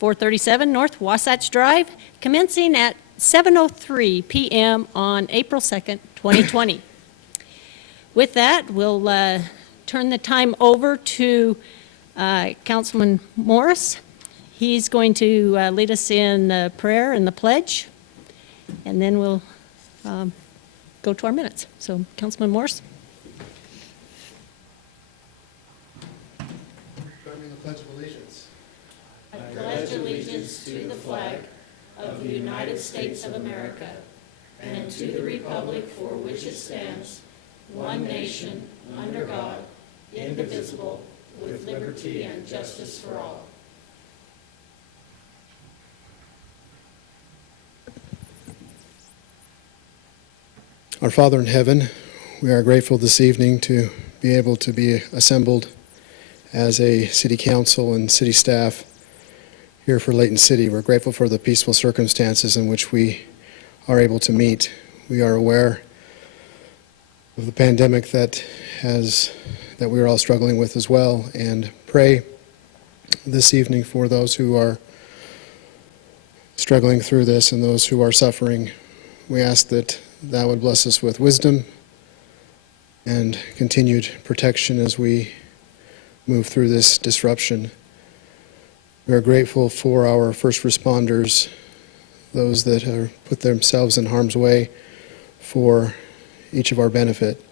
437 North Wasatch Drive, commencing at 7:03 p.m. on April 2nd, 2020. With that, we'll turn the time over to Councilman Morris. He's going to lead us in the prayer and the pledge, and then we'll go to our minutes. So, Councilman Morris. Proclaiming the Pledge of Allegiance. I pledge allegiance to the flag of the United States of America and to the republic for which it stands, one nation, under God, indivisible, with liberty and justice for all. Our Father in heaven, we are grateful this evening to be able to be assembled as a city council and city staff here for Layton City. We're grateful for the peaceful circumstances in which we are able to meet. We are aware of the pandemic that we are all struggling with as well, and pray this evening for those who are struggling through this and those who are suffering. We ask that Thou would bless us with wisdom and continued protection as we move through this disruption. We are grateful for our first responders, those that have put themselves in harm's way for each of our benefit.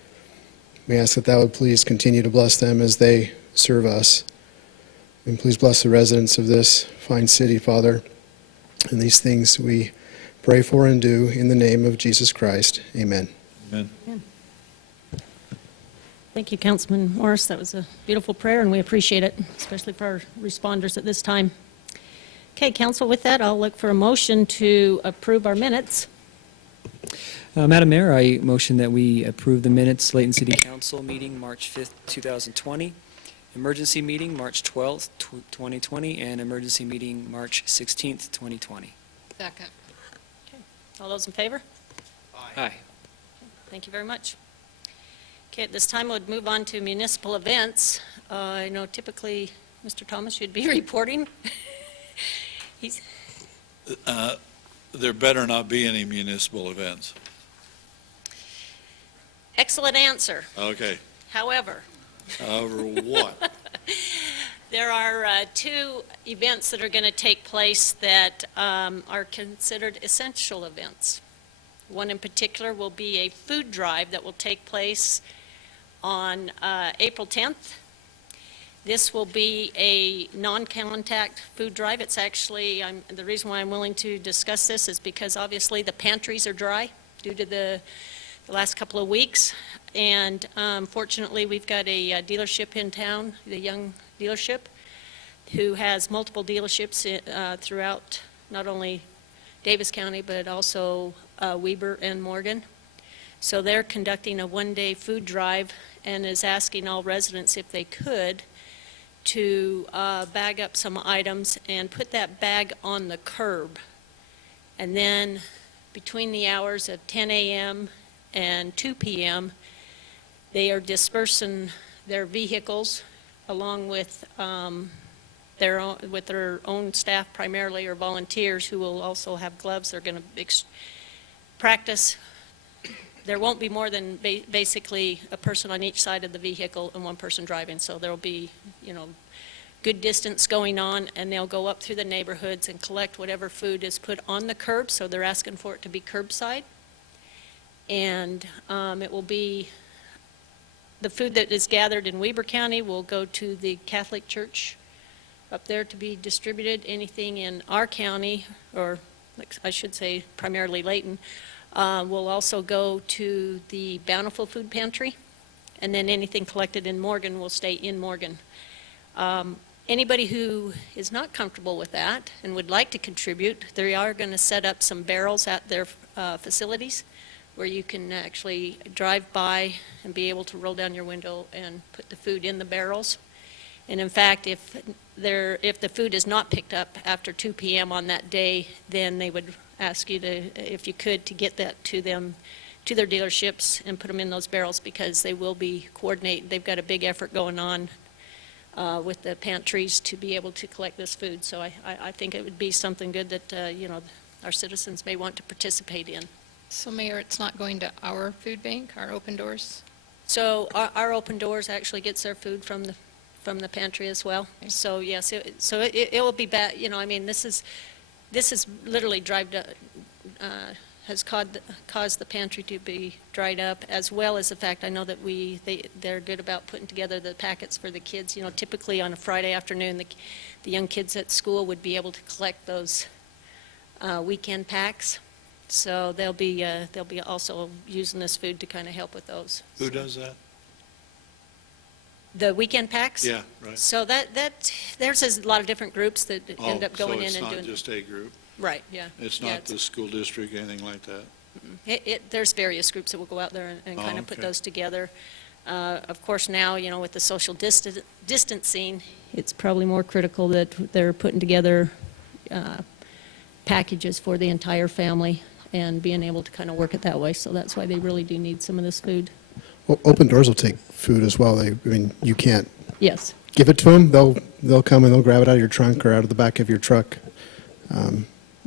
We ask that Thou would please continue to bless them as they serve us. And please bless the residents of this fine city, Father. And these things we pray for and do in the name of Jesus Christ. Amen. Amen. Thank you, Councilman Morris. That was a beautiful prayer, and we appreciate it, especially for our responders at this time. Okay, Council, with that, I'll look for a motion to approve our minutes. Madam Mayor, I motion that we approve the minutes, Layton City Council meeting March 5th, 2020, emergency meeting March 12th, 2020, and emergency meeting March 16th, 2020. Second. All those in favor? Aye. Thank you very much. Okay, at this time, we'll move on to municipal events. I know typically, Mr. Thomas, you'd be reporting. There better not be any municipal events. Excellent answer. Okay. However, What? there are two events that are going to take place that are considered essential events. One in particular will be a food drive that will take place on April 10th. This will be a non-contact food drive. It's actually, the reason why I'm willing to discuss this is because obviously the pantries are dry due to the last couple of weeks. And fortunately, we've got a dealership in town, the Young dealership, who has multiple dealerships throughout not only Davis County, but also Weber and Morgan. So they're conducting a one-day food drive and is asking all residents if they could to bag up some items and put that bag on the curb. And then between the hours of 10 a.m. and 2 p.m., they are dispersing their vehicles along with their own staff primarily, or volunteers who will also have gloves. They're going to practice. There won't be more than basically a person on each side of the vehicle and one person driving. So there will be, good distance going on, and they'll go up through the neighborhoods and collect whatever food is put on the curb. So they're asking for it to be curbside. And it will be, the food that is gathered in Weber County will go to the Catholic Church up there to be distributed. Anything in our county, or I should say primarily Layton, will also go to the Bountiful Food Pantry, and then anything collected in Morgan will stay in Morgan. Anybody who is not comfortable with that and would like to contribute, they are going to set up some barrels at their facilities where you can actually drive by and be able to roll down your window and put the food in the barrels. And in fact, if the food is not picked up after 2 p.m. on that day, then they would ask you to, if you could, to get that to them, to their dealerships and put them in those barrels, because they will be coordinated. They've got a big effort going on with the pantries to be able to collect this food. So I think it would be something good that, our citizens may want to participate in. So Mayor, it's not going to our food bank, our Open Doors? So our Open Doors actually gets their food from the pantry as well. Okay. So yes, it will be bad, this is literally has caused the pantry to be dried up, as well as the fact I know that they're good about putting together the packets for the kids. Typically on a Friday afternoon, the young kids at school would be able to collect those weekend packs. So they'll be also using this food to kind of help with those. Who does that? The weekend packs? Yeah, right. So there's a lot of different groups that end up going in and So it's doing. not just a group? Right, yeah. It's Yeah, not the school district, anything like that? There's various groups that will go out there and Oh, kind of put okay. those together. Of course, now, with the social distancing, it's probably more critical that they're putting together packages for the entire family and being able to kind of work it that way. So that's why they really do need some of this food. Well, Open Doors will take food as well. You can't Yes. give it to them. They'll come and they'll grab it out of your trunk or out of the back of your truck.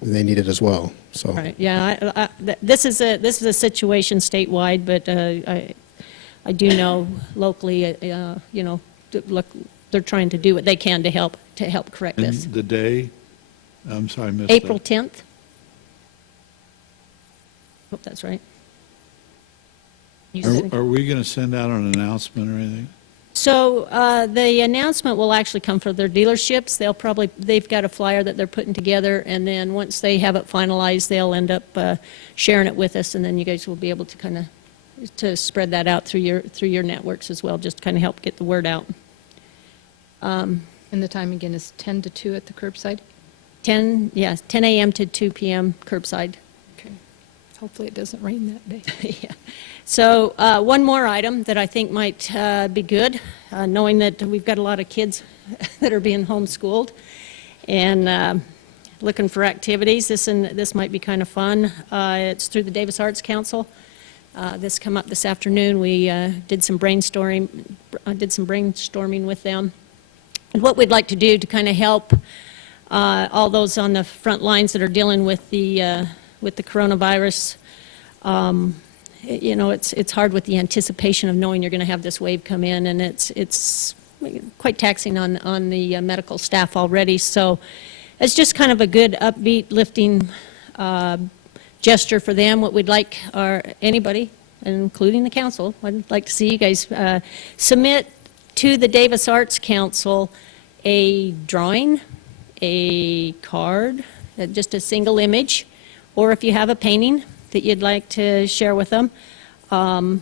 They need it as well. So Right, yeah, this is a situation statewide, but I do know locally, look, they're trying to do what they can to help correct this. And the day, I'm sorry, I missed that. April 10th? Hope that's right. You said- Are we going to send out an announcement or anything? So the announcement will actually come from their dealerships. They've got a flyer that they're putting together, and then once they have it finalized, they'll end up sharing it with us, and then you guys will be able to kind of to spread that out through your networks as well, just to kind of help get the word out. And the time again is 10 to 2 at the curbside? 10 a.m. to 2 p.m. curbside. Okay. Hopefully it doesn't rain that day. Yeah. So one more item that I think might be good, knowing that we've got a lot of kids that are being homeschooled and looking for activities. This might be kind of fun. It's through the Davis Arts Council. This come up this afternoon. We did some brainstorming with them. And what we'd like to do to kind of help all those on the front lines that are dealing with the coronavirus. It's hard with the anticipation of knowing you're going to have this wave come in, and it's quite taxing on the medical staff already. So it's just kind of a good, upbeat, lifting gesture for them. What we'd like anybody, including the council, I'd like to see you guys submit to the Davis Arts Council a drawing, a card, just a single image, or if you have a painting that you'd like to share with them,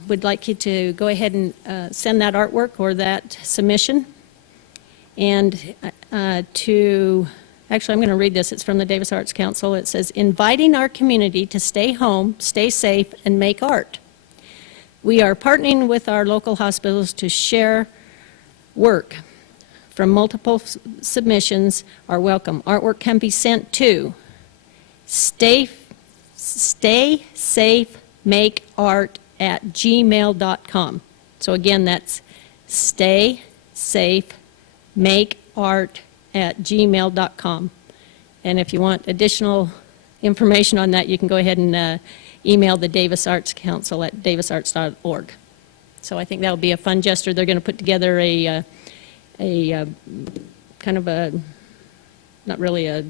we'd like you to go ahead and send that artwork or that submission. And actually, I'm going to read this. It's from the Davis Arts Council. It says, inviting our community to stay home, stay safe, and make art. We are partnering with our local hospitals to share work. From multiple submissions are welcome. Artwork can be sent to stay safe, make art at gmail.com. So again, that's stay safe, make art at gmail.com. And if you want additional information on that, you can go ahead and email the Davis Arts Council at davisarts.org. So I think that would be a fun gesture. They're going to put together a kind of a, not really a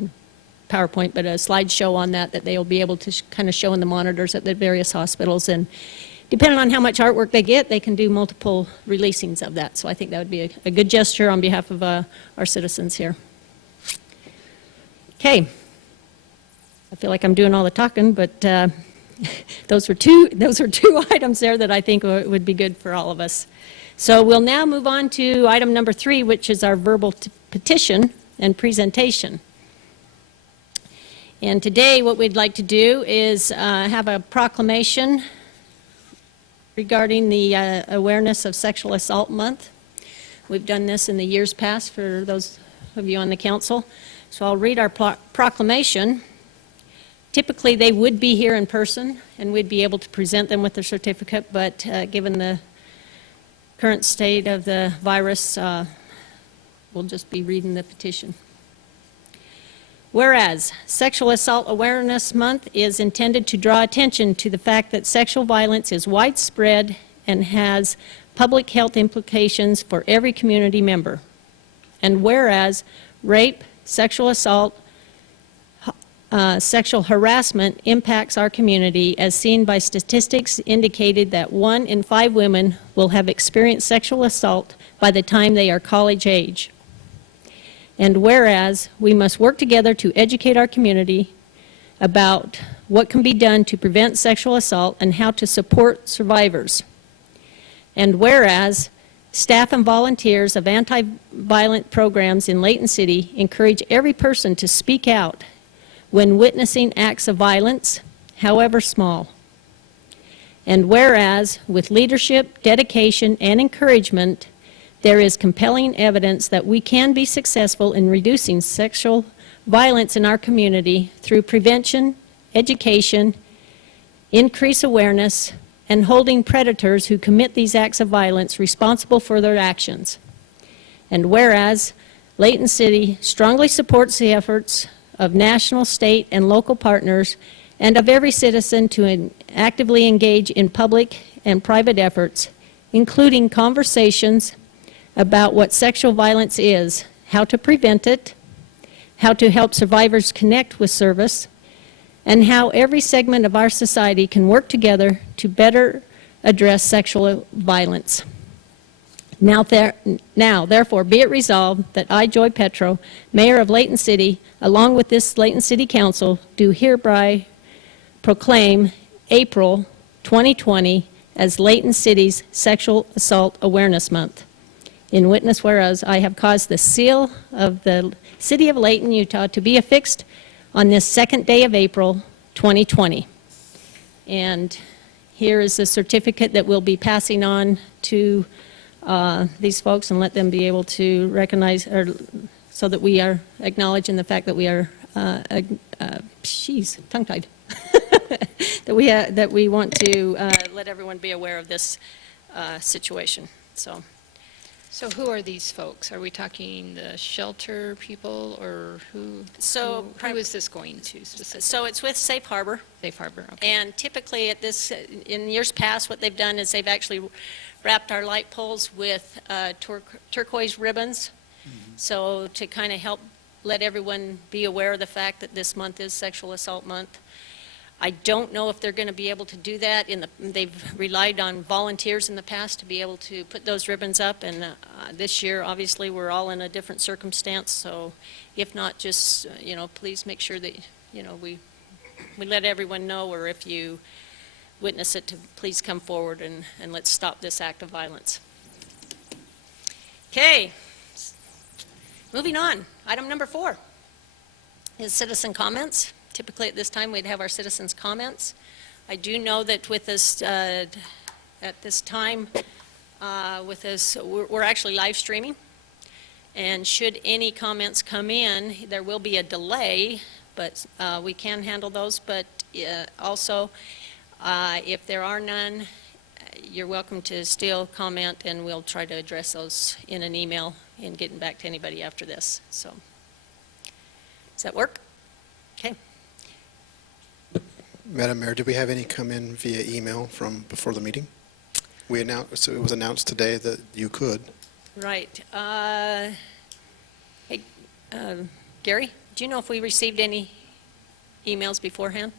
PowerPoint, but a slideshow on that they will be able to kind of show in the monitors at the various hospitals. And depending on how much artwork they get, they can do multiple releasings of that. So I think that would be a good gesture on behalf of our citizens here. Okay. I feel like I'm doing all the talking, but those were two items there that I think would be good for all of us. So we'll now move on to item number 3, which is our verbal petition and presentation. And today what we'd like to do is have a proclamation regarding the awareness of Sexual Assault Month. We've done this in the years past for those of you on the council. So I'll read our proclamation. Typically they would be here in person and we'd be able to present them with their certificate, but given the current state of the virus, we'll just be reading the petition. Whereas Sexual Assault Awareness Month is intended to draw attention to the fact that sexual violence is widespread and has public health implications for every community member. And whereas rape, sexual assault, sexual harassment impacts our community, as seen by statistics indicated that 1 in 5 women will have experienced sexual assault by the time they are college age. And whereas we must work together to educate our community about what can be done to prevent sexual assault and how to support survivors. And whereas staff and volunteers of anti-violent programs in Layton City encourage every person to speak out when witnessing acts of violence, however small. And whereas with leadership, dedication, and encouragement, there is compelling evidence that we can be successful in reducing sexual violence in our community through prevention, education, increased awareness, and holding predators who commit these acts of violence responsible for their actions. And whereas Layton City strongly supports the efforts of national, state, and local partners and of every citizen to actively engage in public and private efforts, including conversations about what sexual violence is, how to prevent it, how to help survivors connect with service, and how every segment of our society can work together to better address sexual violence. Now, therefore, be it resolved that I, Joy Petro, Mayor of Layton City, along with this Layton City Council, do hereby proclaim April 2020 as Layton City's Sexual Assault Awareness Month. In witness whereas I have caused the seal of the City of Layton, Utah to be affixed on this second day of April 2020. And here is the certificate that we'll be passing on to these folks and let them be able to recognize, or so that we are acknowledging the fact that we are, tongue-tied, that we want to let everyone be aware of this situation. So who are these folks? Are we talking the shelter people, or who is this going to specifically? So it's with Safe Harbor. Safe Harbor, okay. And typically at this, in years past, what they've done is they've actually wrapped our light poles with turquoise ribbons. Mm-hmm. So to kind of help let everyone be aware of the fact that this month is Sexual Assault Month. I don't know if they're going to be able to do that. They've relied on volunteers in the past to be able to put those ribbons up, and this year, obviously, we're all in a different circumstance, so if not, just, please make sure that, we let everyone know, or if you witness it, to please come forward and let's stop this act of violence. Okay, moving on. Item number 4 is citizen comments. Typically at this time we'd have our citizens' comments. I do know that with us at this time, we're actually live streaming, and should any comments come in, there will be a delay, but we can handle those. But also, if there are none, you're welcome to still comment, and we'll try to address those in an email and getting back to anybody after this. So, does that work? Okay. Madam Mayor, did we have any come in via email from before the meeting? So it was announced today that you could. Right. Hey, Gary, do you know if we received any emails beforehand?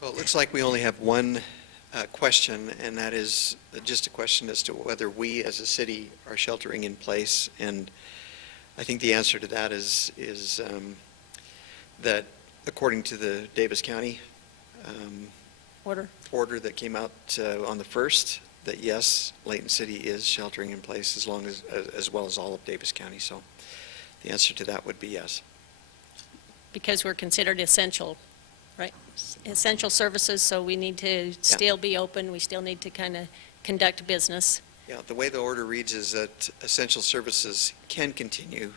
Well, it looks like we only have one question, and that is just a question as to whether we as a city are sheltering in place. And I think the answer to that is that according to the Davis County order that came out on the 1st, that yes, Layton City is sheltering in place as well as all of Davis County. So the answer to that would be yes. Because we're considered essential, right? Essential services, so we need to still be open. We still need to kind of conduct business. Yeah, the way the order reads is that essential services can continue,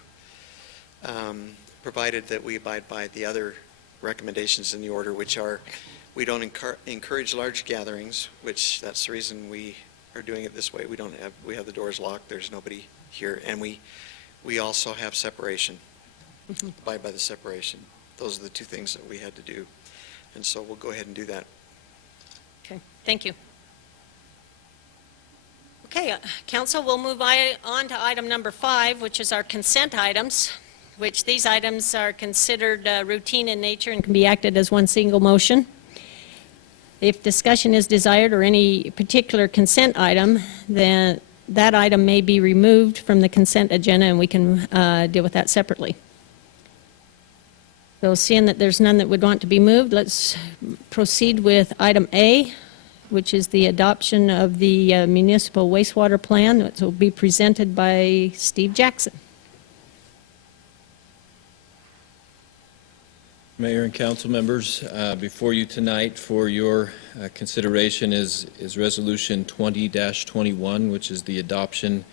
provided that we abide by the other recommendations in the order, which are We don't encourage large gatherings, which that's the reason we are doing it this way. We have the doors locked, there's nobody here, and we also have separation, abide by the separation. Those are the two things that we had to do, and so we'll go ahead and do that. Okay, thank you. Okay, council, we'll move on to item number 5, which is our consent items, which these items are considered routine in nature and can be acted as one single motion. If discussion is desired or any particular consent item, then that item may be removed from the consent agenda and we can deal with that separately. So seeing that there's none that would want to be moved, let's proceed with item A, which is the adoption of the municipal wastewater plan, which will be presented by Steve Jackson. Mayor and council members, before you tonight for your consideration is Resolution 20-21, which is the adoption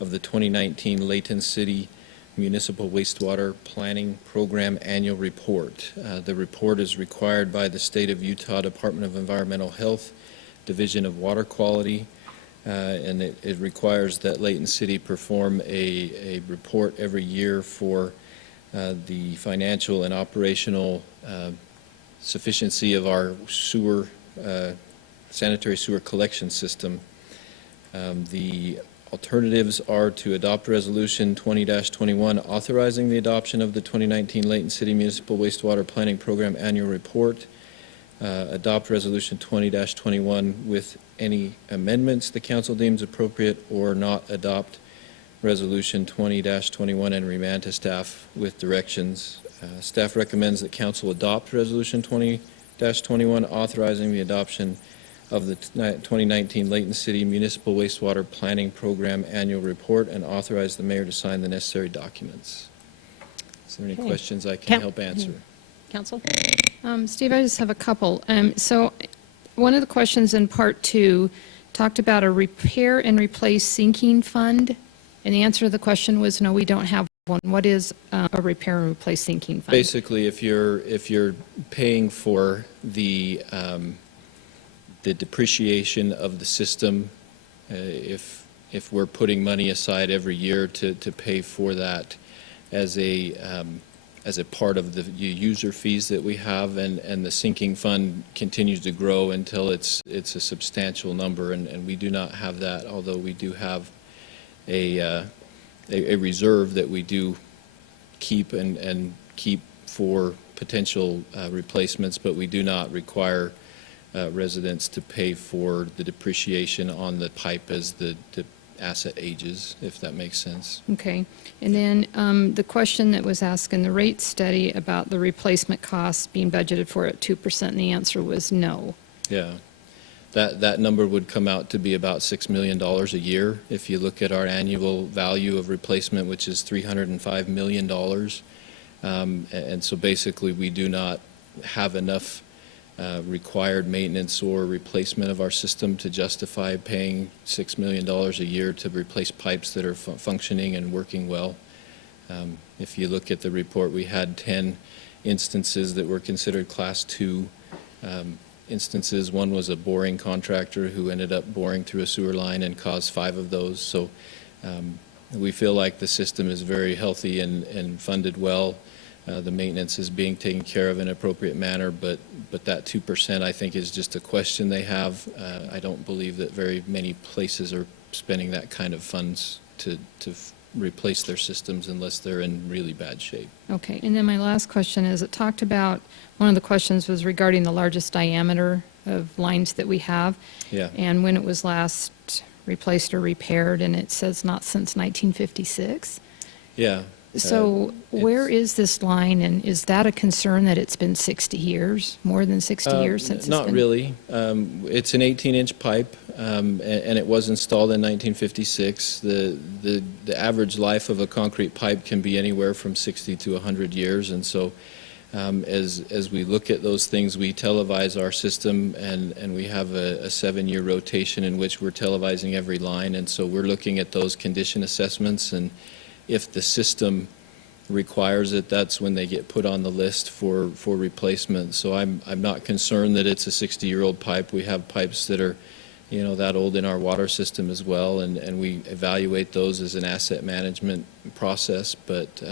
of the 2019 Layton City Municipal Wastewater Planning Program Annual Report. The report is required by the State of Utah Department of Environmental Health, Division of Water Quality, and it requires that Layton City perform a report every year for the financial and operational sufficiency of our sanitary sewer collection system. The alternatives are to adopt Resolution 20-21, authorizing the adoption of the 2019 Layton City Municipal Wastewater Planning Program Annual Report, adopt Resolution 20-21 with any amendments the council deems appropriate, or not adopt Resolution 20-21 and remand to staff with directions. Staff recommends that council adopt Resolution 20-21, authorizing the adoption of the 2019 Layton City Municipal Wastewater Planning Program Annual Report, and authorize the mayor to sign the necessary documents. Is there any Okay. questions I can help answer? Council? Steve, I just have a couple. So one of the questions in part 2 talked about a repair and replace sinking fund, and the answer to the question was no, we don't have one. What is a repair and replace sinking fund? Basically, if you're paying for the depreciation of the system, if we're putting money aside every year to pay for that as a part of the user fees that we have, and the sinking fund continues to grow until it's a substantial number, and we do not have that, although we do have a reserve that we do keep and keep for potential replacements, but we do not require residents to pay for the depreciation on the pipe as the asset ages, if that makes sense. Okay. And then the question that was asked in the rate study about the replacement costs being budgeted for at 2%, and the answer was no. Yeah. That number would come out to be about $6 million a year if you look at our annual value of replacement, which is $305 million. And so basically, we do not have enough required maintenance or replacement of our system to justify paying $6 million a year to replace pipes that are functioning and working well. If you look at the report, we had 10 instances that were considered Class 2 instances. One was a boring contractor who ended up boring through a sewer line and caused 5 of those. So we feel like the system is very healthy and funded well. The maintenance is being taken care of in an appropriate manner, but that 2% I think is just a question they have. I don't believe that very many places are spending that kind of funds to replace their systems unless they're in really bad shape. Okay. And then my last question is, it talked about, one of the questions was regarding the largest diameter of lines that we have. Yeah. And when it was last replaced or repaired, and it says not since 1956. Yeah. So where is this line, and is that a concern that it's been 60 years, more than 60 years since it's been? Not really. It's an 18-inch pipe, and it was installed in 1956. The average life of a concrete pipe can be anywhere from 60 to 100 years, and so as we look at those things, we televise our system, and we have a 7-year rotation in which we're televising every line, and so we're looking at those condition assessments, and if the system requires it, that's when they get put on the list for replacement. So I'm not concerned that it's a 60-year-old pipe. We have pipes that are, that old in our water system as well, and we evaluate those as an asset management process. But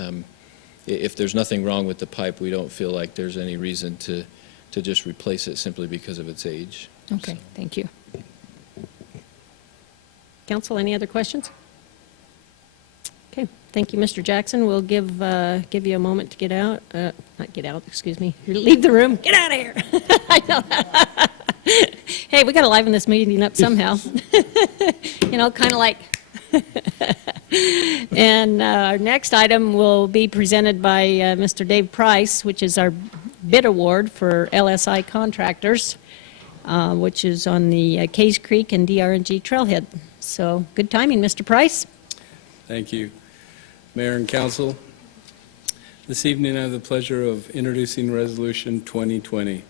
if there's nothing wrong with the pipe, we don't feel like there's any reason to just replace it simply because of its age. Okay, So. thank you. Council, any other questions? Okay, thank you, Mr. Jackson. We'll give you a moment to get out, not get out, excuse me, leave the room, get out of here. I know. Hey, we got to liven this meeting up somehow. Kind of like. And our next item will be presented by Mr. Dave Price, which is our bid award for LSI contractors, which is on the Case Creek and DRNG trailhead. So, good timing, Mr. Price. Thank you. Mayor and Council, this evening I have the pleasure of introducing Resolution 2020.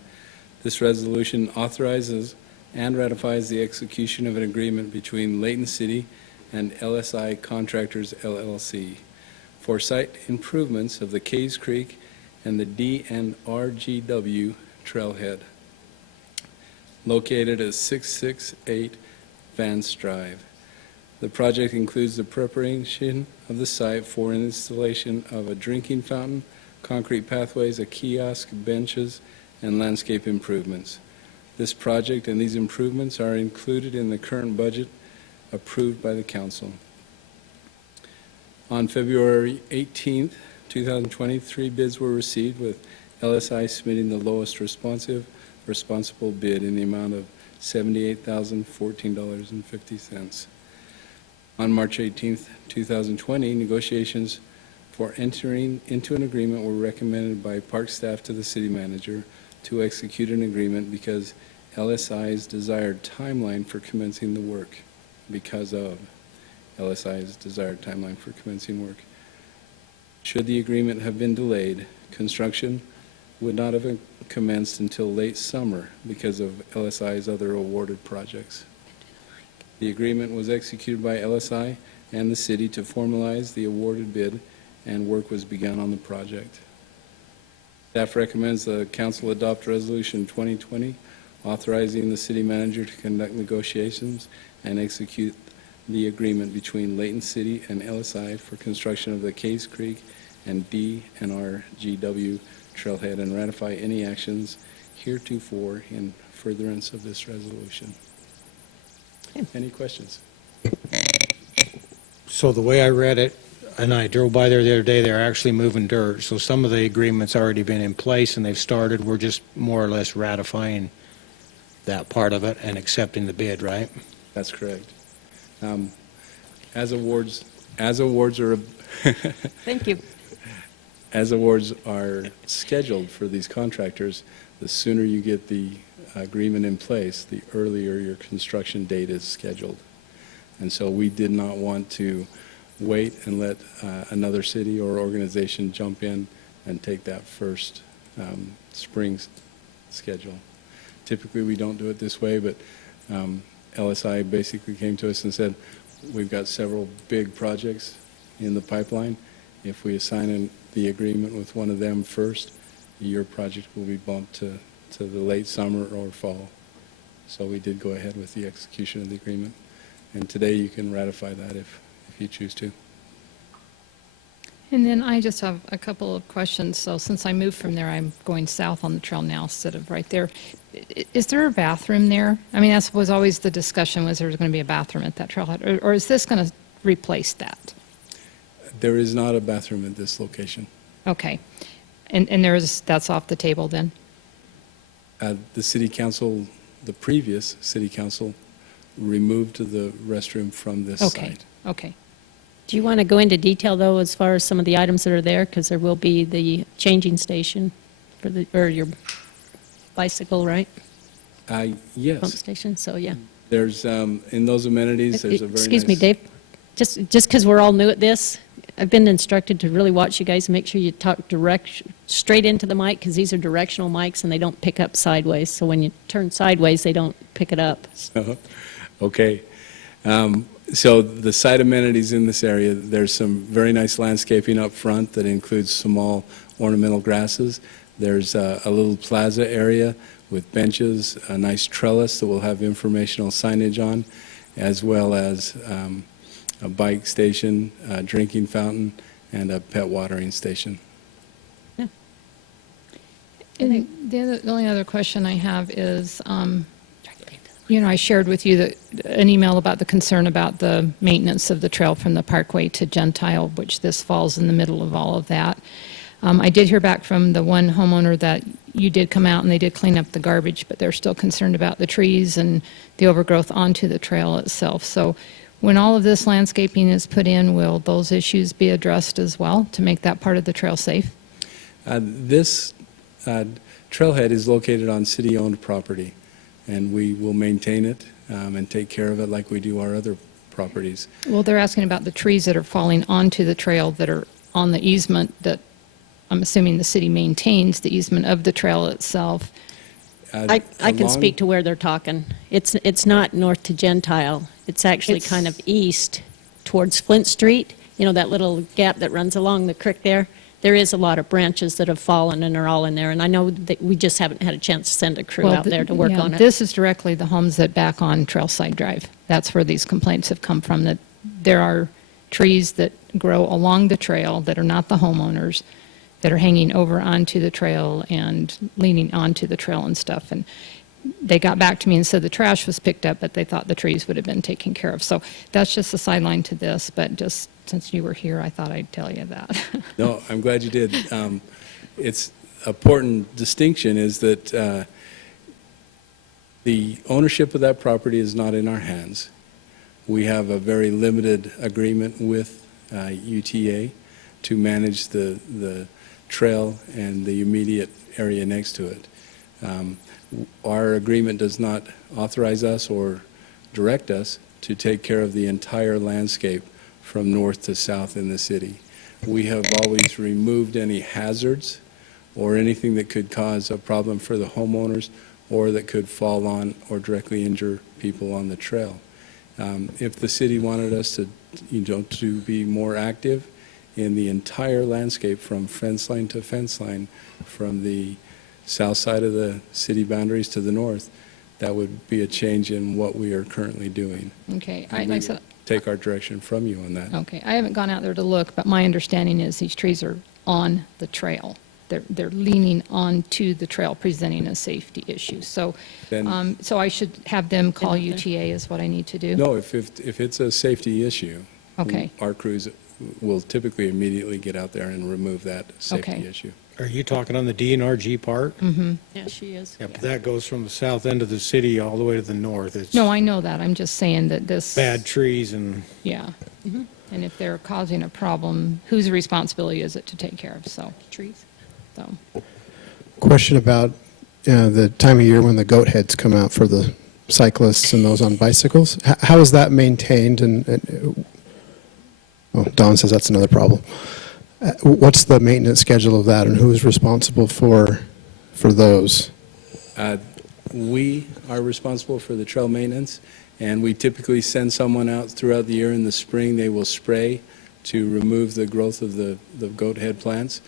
This resolution authorizes and ratifies the execution of an agreement between Layton City and LSI Contractors, LLC, for site improvements of the Case Creek and the DNRGW trailhead, located at 668 Vance Drive. The project includes the preparation of the site for an installation of a drinking fountain, concrete pathways, a kiosk, benches, and landscape improvements. This project and these improvements are included in the current budget approved by the council. On February 18th, 2023, bids were received, with LSI submitting the lowest responsible bid in the amount of $78,014.50. On March 18th, 2020, negotiations for entering into an agreement were recommended by park staff to the city manager to execute an agreement because LSI's desired timeline for commencing the work, Should the agreement have been delayed, construction would not have commenced until late summer because of LSI's other awarded projects. The agreement was executed by LSI and the city to formalize the awarded bid, and work was begun on the project. Staff recommends the council adopt Resolution 2020, authorizing the city manager to conduct negotiations and execute the agreement between Layton City and LSI for construction of the Case Creek and DNRGW trailhead, and ratify any actions heretofore in furtherance of this resolution. Any questions? So the way I read it, and I drove by there the other day, they're actually moving dirt. So some of the agreement's already been in place and they've started. We're just more or less ratifying that part of it and accepting the bid, right? That's correct. As awards are Thank you. as awards are scheduled for these contractors, the sooner you get the agreement in place, the earlier your construction date is scheduled. And so we did not want to wait and let another city or organization jump in and take that first spring schedule. Typically, we don't do it this way, but LSI basically came to us and said, we've got several big projects in the pipeline. If we assign the agreement with one of them first, your project will be bumped to the late summer or fall. So we did go ahead with the execution of the agreement. And today you can ratify that if you choose to. And then I just have a couple of questions. So since I moved from there, I'm going south on the trail now instead of right there. Is there a bathroom there? I mean, that was always the discussion, was there was going to be a bathroom at that trailhead, or is this going to replace that? There is not a bathroom at this location. Okay. And that's off the table then? The city council, the previous city council, removed the restroom from this Okay, site. okay. Do you want to go into detail, though, as far as some of the items that are there? Because there will be the changing station or your bicycle, right? Pump Yes, station, so yeah. there's, in those amenities, there's a very nice... Excuse me, Dave, just because we're all new at this, I've been instructed to really watch you guys and make sure you talk straight into the mic, because these are directional mics and they don't pick up sideways. So when you turn sideways, they don't pick it up. Okay. So the site amenities in this area, there's some very nice landscaping up front that includes small ornamental grasses. There's a little plaza area with benches, a nice trellis that will have informational signage on, as well as a bike station, a drinking fountain, and a pet watering station. And the only other question I have is, I shared with you an email about the concern about the maintenance of the trail from the Parkway to Gentile, which this falls in the middle of all of that. I did hear back from the one homeowner that you did come out and they did clean up the garbage, but they're still concerned about the trees and the overgrowth onto the trail itself. So when all of this landscaping is put in, will those issues be addressed as well to make that part of the trail safe? This trailhead is located on city-owned property, and we will maintain it and take care of it like we do our other properties. Well, they're asking about the trees that are falling onto the trail that are on the easement that I'm assuming the city maintains the easement of the trail itself. I can Along- speak to where they're talking. It's not north to Gentile. It's actually It's- kind of east towards Flint Street, that little gap that runs along the creek there. There is a lot of branches that have fallen and are all in there, and I know that we just haven't had a chance to send a crew Well, out there to work yeah, on it. This is directly the homes that back on Trailside Drive. That's where these complaints have come from, that there are trees that grow along the trail that are not the homeowners, that are hanging over onto the trail and leaning onto the trail and stuff. And they got back to me and said the trash was picked up, but they thought the trees would have been taken care of. So that's just a sideline to this, but just since you were here, I thought I'd tell you that. No, I'm glad you did. It's important distinction is that the ownership of that property is not in our hands. We have a very limited agreement with UTA to manage the trail and the immediate area next to it. Our agreement does not authorize us or direct us to take care of the entire landscape from north to south in the city. We have always removed any hazards or anything that could cause a problem for the homeowners or that could fall on or directly injure people on the trail. If the city wanted us to be more active in the entire landscape from fence line to fence line, from the south side of the city boundaries to the north, that would be a change in what we are currently doing. Okay, And like we I said, would take our direction from you on that. okay, I haven't gone out there to look, but my understanding is these trees are on the trail. They're leaning onto the trail, presenting a safety issue. So, Then- so I should have them call Been out there? UTA is what I need to do? No, if it's a safety issue, Okay. our crews will typically immediately get out there and remove that safety Okay. issue. Are you talking on the DNRG part? Yeah, she is. Yeah, but that goes from the south end of the city all the way to the north. It's No, I know that. I'm just saying that this. bad trees and Yeah. And if they're causing a problem, whose responsibility is it to take care of? So, Trees. so. Question about the time of year when the goat heads come out for the cyclists and those on bicycles. How is that maintained? Don says that's another problem. What's the maintenance schedule of that, and who is responsible for those? We are responsible for the trail maintenance, and we typically send someone out throughout the year. In the spring, they will spray to remove the growth of the goat head plants.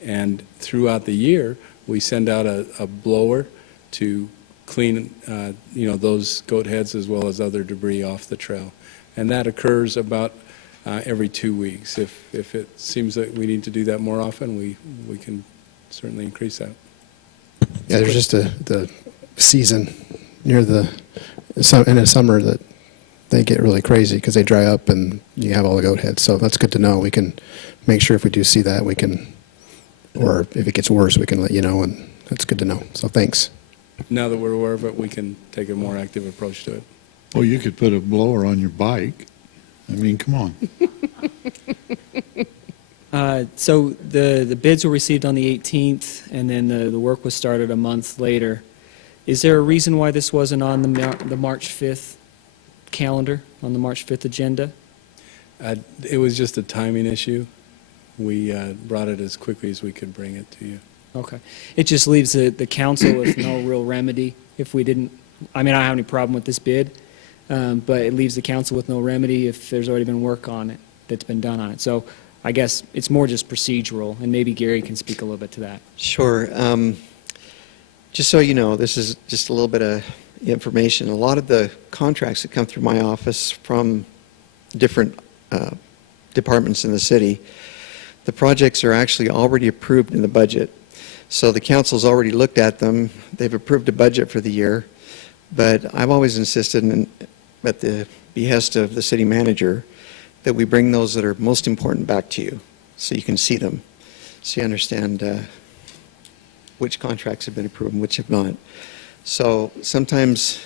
And throughout the year, we send out a blower to clean, those goat heads as well as other debris off the trail. And that occurs about every 2 weeks. If it seems that we need to do that more often, we can certainly increase that. Yeah, there's just the season near the in the summer that they get really crazy because they dry up and you have all the goat heads. So that's good to know. We can make sure if we do see that, we can, or if it gets worse, we can let you know, and that's good to know. So thanks. Now that we're aware of it, we can take a more active approach to it. Well, you could put a blower on your bike. I mean, come on. So the bids were received on the 18th, and then the work was started a month later. Is there a reason why this wasn't on the March 5th calendar, on the March 5th agenda? It was just a timing issue. We brought it as quickly as we could bring it to you. Okay. It just leaves the council with no real remedy if we didn't, I mean, I don't have any problem with this bid, but it leaves the council with no remedy if there's already been work on it that's been done on it. So I guess it's more just procedural, and maybe Gary can speak a little bit to that. Sure. Just so you know, this is just a little bit of information. A lot of the contracts that come through my office from different departments in the city, the projects are actually already approved in the budget. So the council's already looked at them. They've approved a budget for the year. But I've always insisted, at the behest of the city manager, that we bring those that are most important back to you so you can see them, so you understand which contracts have been approved and which have not. So sometimes,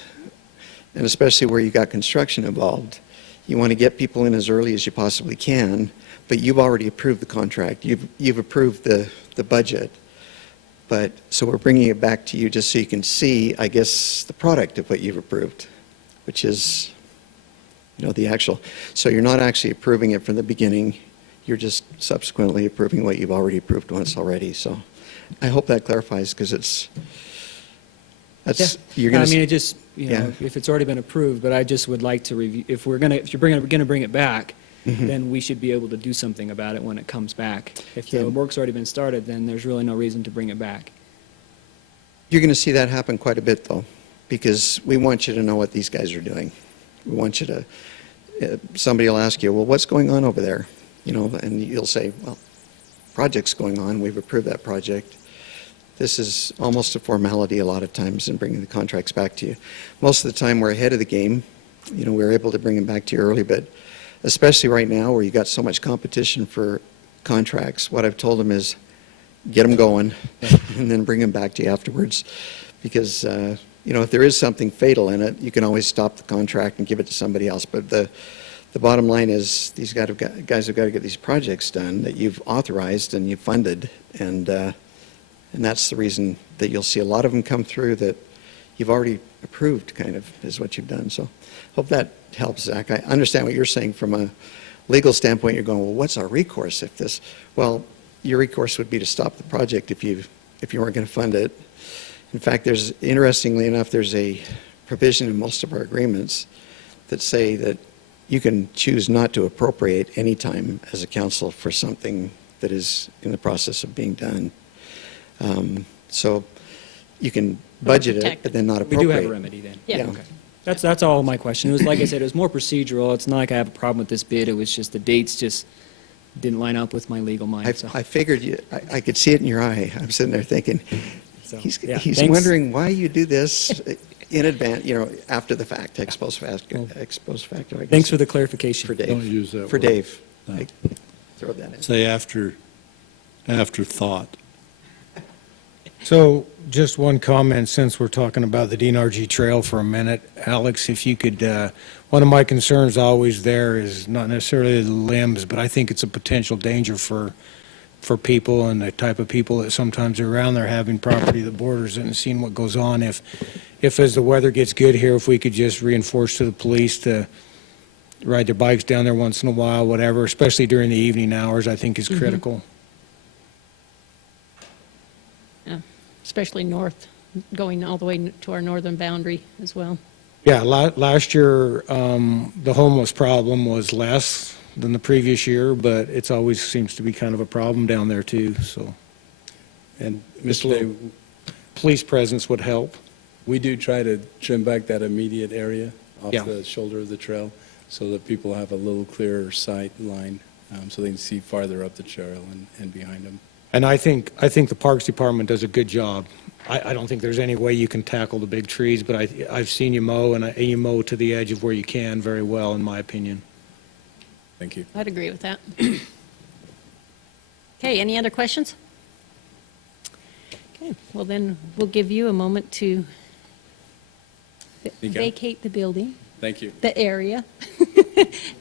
and especially where you got construction involved, you want to get people in as early as you possibly can, but you've already approved the contract. You've approved the budget. But, so we're bringing it back to you just so you can see, I guess, the product of what you've approved, which is, the actual. So you're not actually approving it from the beginning. You're just subsequently approving what you've already approved once already. So I hope that clarifies, because you're going to. I mean, it just, Yeah. if it's already been approved, but I just would like to review, if you're going to bring it back, Mm-hmm. then we should be able to do something about it when it comes back. If Yeah. the work's already been started, then there's really no reason to bring it back. You're going to see that happen quite a bit, though, because we want you to know what these guys are doing. We want you to, somebody will ask you, well, what's going on over there? And you'll say, well, project's going on. We've approved that project. This is almost a formality a lot of times in bringing the contracts back to you. Most of the time, we're ahead of the game. We're able to bring them back to you early, but especially right now where you got so much competition for contracts, what I've told them is get them going and then bring them back to you afterwards. Because, if there is something fatal in it, you can always stop the contract and give it to somebody else. But the bottom line is these guys have got to get these projects done that you've authorized and you've funded. And that's the reason that you'll see a lot of them come through that you've already approved, kind of, is what you've done. So hope that helps, Zach. I understand what you're saying from a legal standpoint. You're going, well, what's our recourse if this? Well, your recourse would be to stop the project if you weren't going to fund it. In fact, interestingly enough, there's a provision in most of our agreements that say that you can choose not to appropriate any time as a council for something that is in the process of being done. So you can budget it, but then not We appropriate. do have a remedy then. Yeah. Yeah. Okay. That's all my question. It was, like I said, it was more procedural. It's not like I have a problem with this bid. It was just the dates just didn't line up with my legal mind. So, I figured I could see it in your eye. I'm sitting there thinking, so, he's yeah, he's thanks. wondering why you do this in advance, after the fact, ex post facto, I guess. Thanks for the clarification. For Dave. Don't use that For word. Dave. No. I throw that in. Say afterthought. So just one comment, since we're talking about the DNRG Trail for a minute. Alex, if you could, one of my concerns always there is not necessarily the limbs, but I think it's a potential danger for people and the type of people that sometimes are around there having property that borders it and seeing what goes on. If as the weather gets good here, if we could just reinforce to the police to ride their bikes down there once in a while, whatever, especially during the evening hours, I think is critical. Yeah, especially north, going all the way to our northern boundary as well. Yeah, last year, the homeless problem was less than the previous year, but it's always seems to be kind of a problem down there too, so And Just Mr. a little- Day, police presence would help. we do try to trim back that immediate area off Yeah. the shoulder of the trail so that people have a little clearer sight line, so they can see farther up the trail and behind them. And I think the Parks Department does a good job. I don't think there's any way you can tackle the big trees, but I've seen you mow, and you mow to the edge of where you can very well, in my opinion. Thank you. I'd agree with that. Okay, any other questions? Okay, well then, we'll give you a moment to Speak out. vacate the building, Thank you. the area,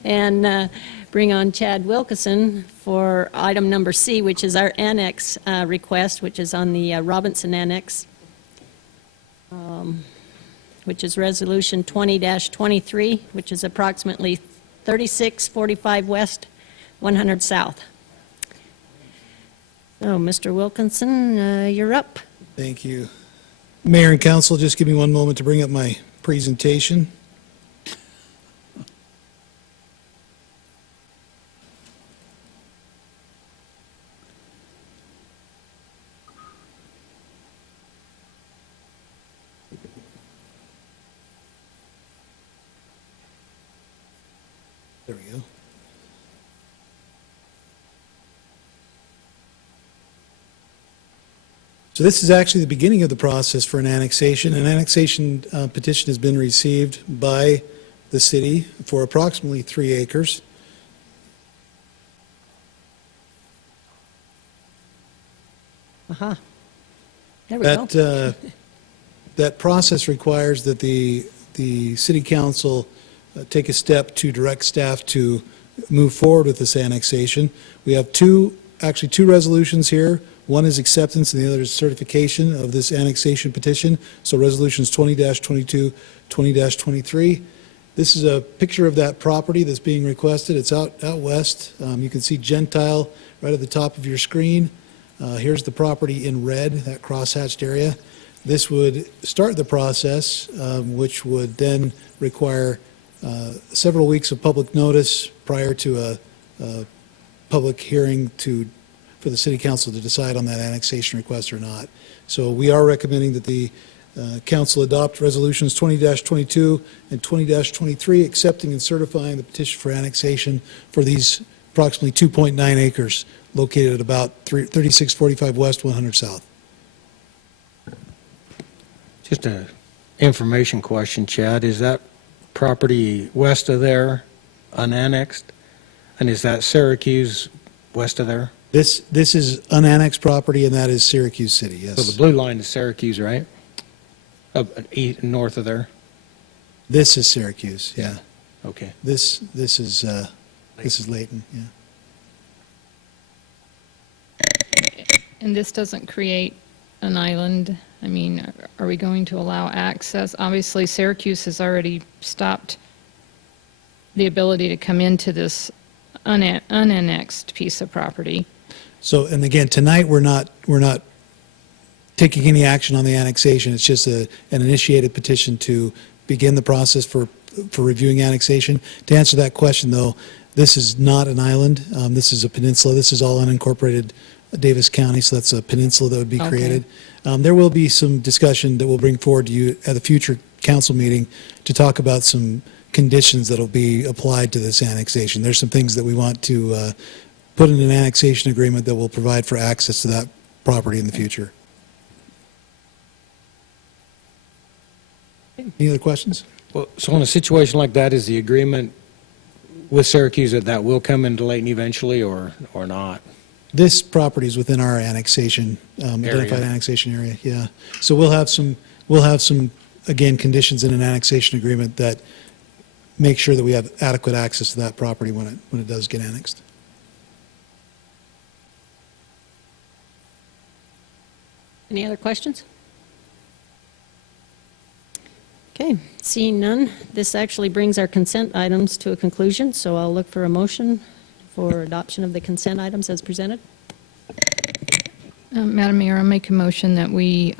and bring on Chad Wilkeson for item number C, which is our annex request, which is on the Robinson Annex, which is Resolution 20-23, which is approximately 3645 west, 100 south. So, Mr. Wilkinson, you're up. Thank you. Mayor and council, just give me one moment to bring up my presentation. There we go. So this is actually the beginning of the process for an annexation. An annexation petition has been received by the city for approximately 3 acres. Aha. There we go. That process requires that the city council take a step to direct staff to move forward with this annexation. We have actually two resolutions here. One is acceptance and the other is certification of this annexation petition. So resolutions 20-22, 20-23. This is a picture of that property that's being requested. It's out west. You can see Gentile right at the top of your screen. Here's the property in red, that crosshatched area. This would start the process, which would then require several weeks of public notice prior to a public hearing for the city council to decide on that annexation request or not. So we are recommending that the council adopt resolutions 20-22 and 20-23, accepting and certifying the petition for annexation for these approximately 2.9 acres located at about 3645 West, 100 South. Just a information question, Chad. Is that property west of there unannexed? And is that Syracuse west of there? This is unannexed property, and that is Syracuse City, yes. So the blue line is Syracuse, right? Up north of there? This is Syracuse, yeah. Okay. This is Layton, yeah. And this doesn't create an island? I mean, are we going to allow access? Obviously, Syracuse has already stopped the ability to come into this unannexed piece of property. So, and again, tonight, we're not taking any action on the annexation. It's just an initiated petition to begin the process for reviewing annexation. To answer that question, though, this is not an island. This is a peninsula. This is all unincorporated Davis County, so that's a peninsula that would be created. There will be some discussion that we'll bring forward to you at a future council meeting to talk about some conditions that will be applied to this annexation. There's some things that we want to put in an annexation agreement that will provide for access to that property in the future. Any other questions? Well, so in a situation like that, is the agreement with Syracuse that will come into Layton eventually or not? This property is within our annexation, identified annexation area, yeah. So we'll have some, again, conditions in an annexation agreement that make sure that we have adequate access to that property when it does get annexed. Any other questions? Okay, seeing none, this actually brings our consent items to a conclusion, so I'll look for a motion for adoption of the consent items as presented. Madam Mayor, I make a motion that we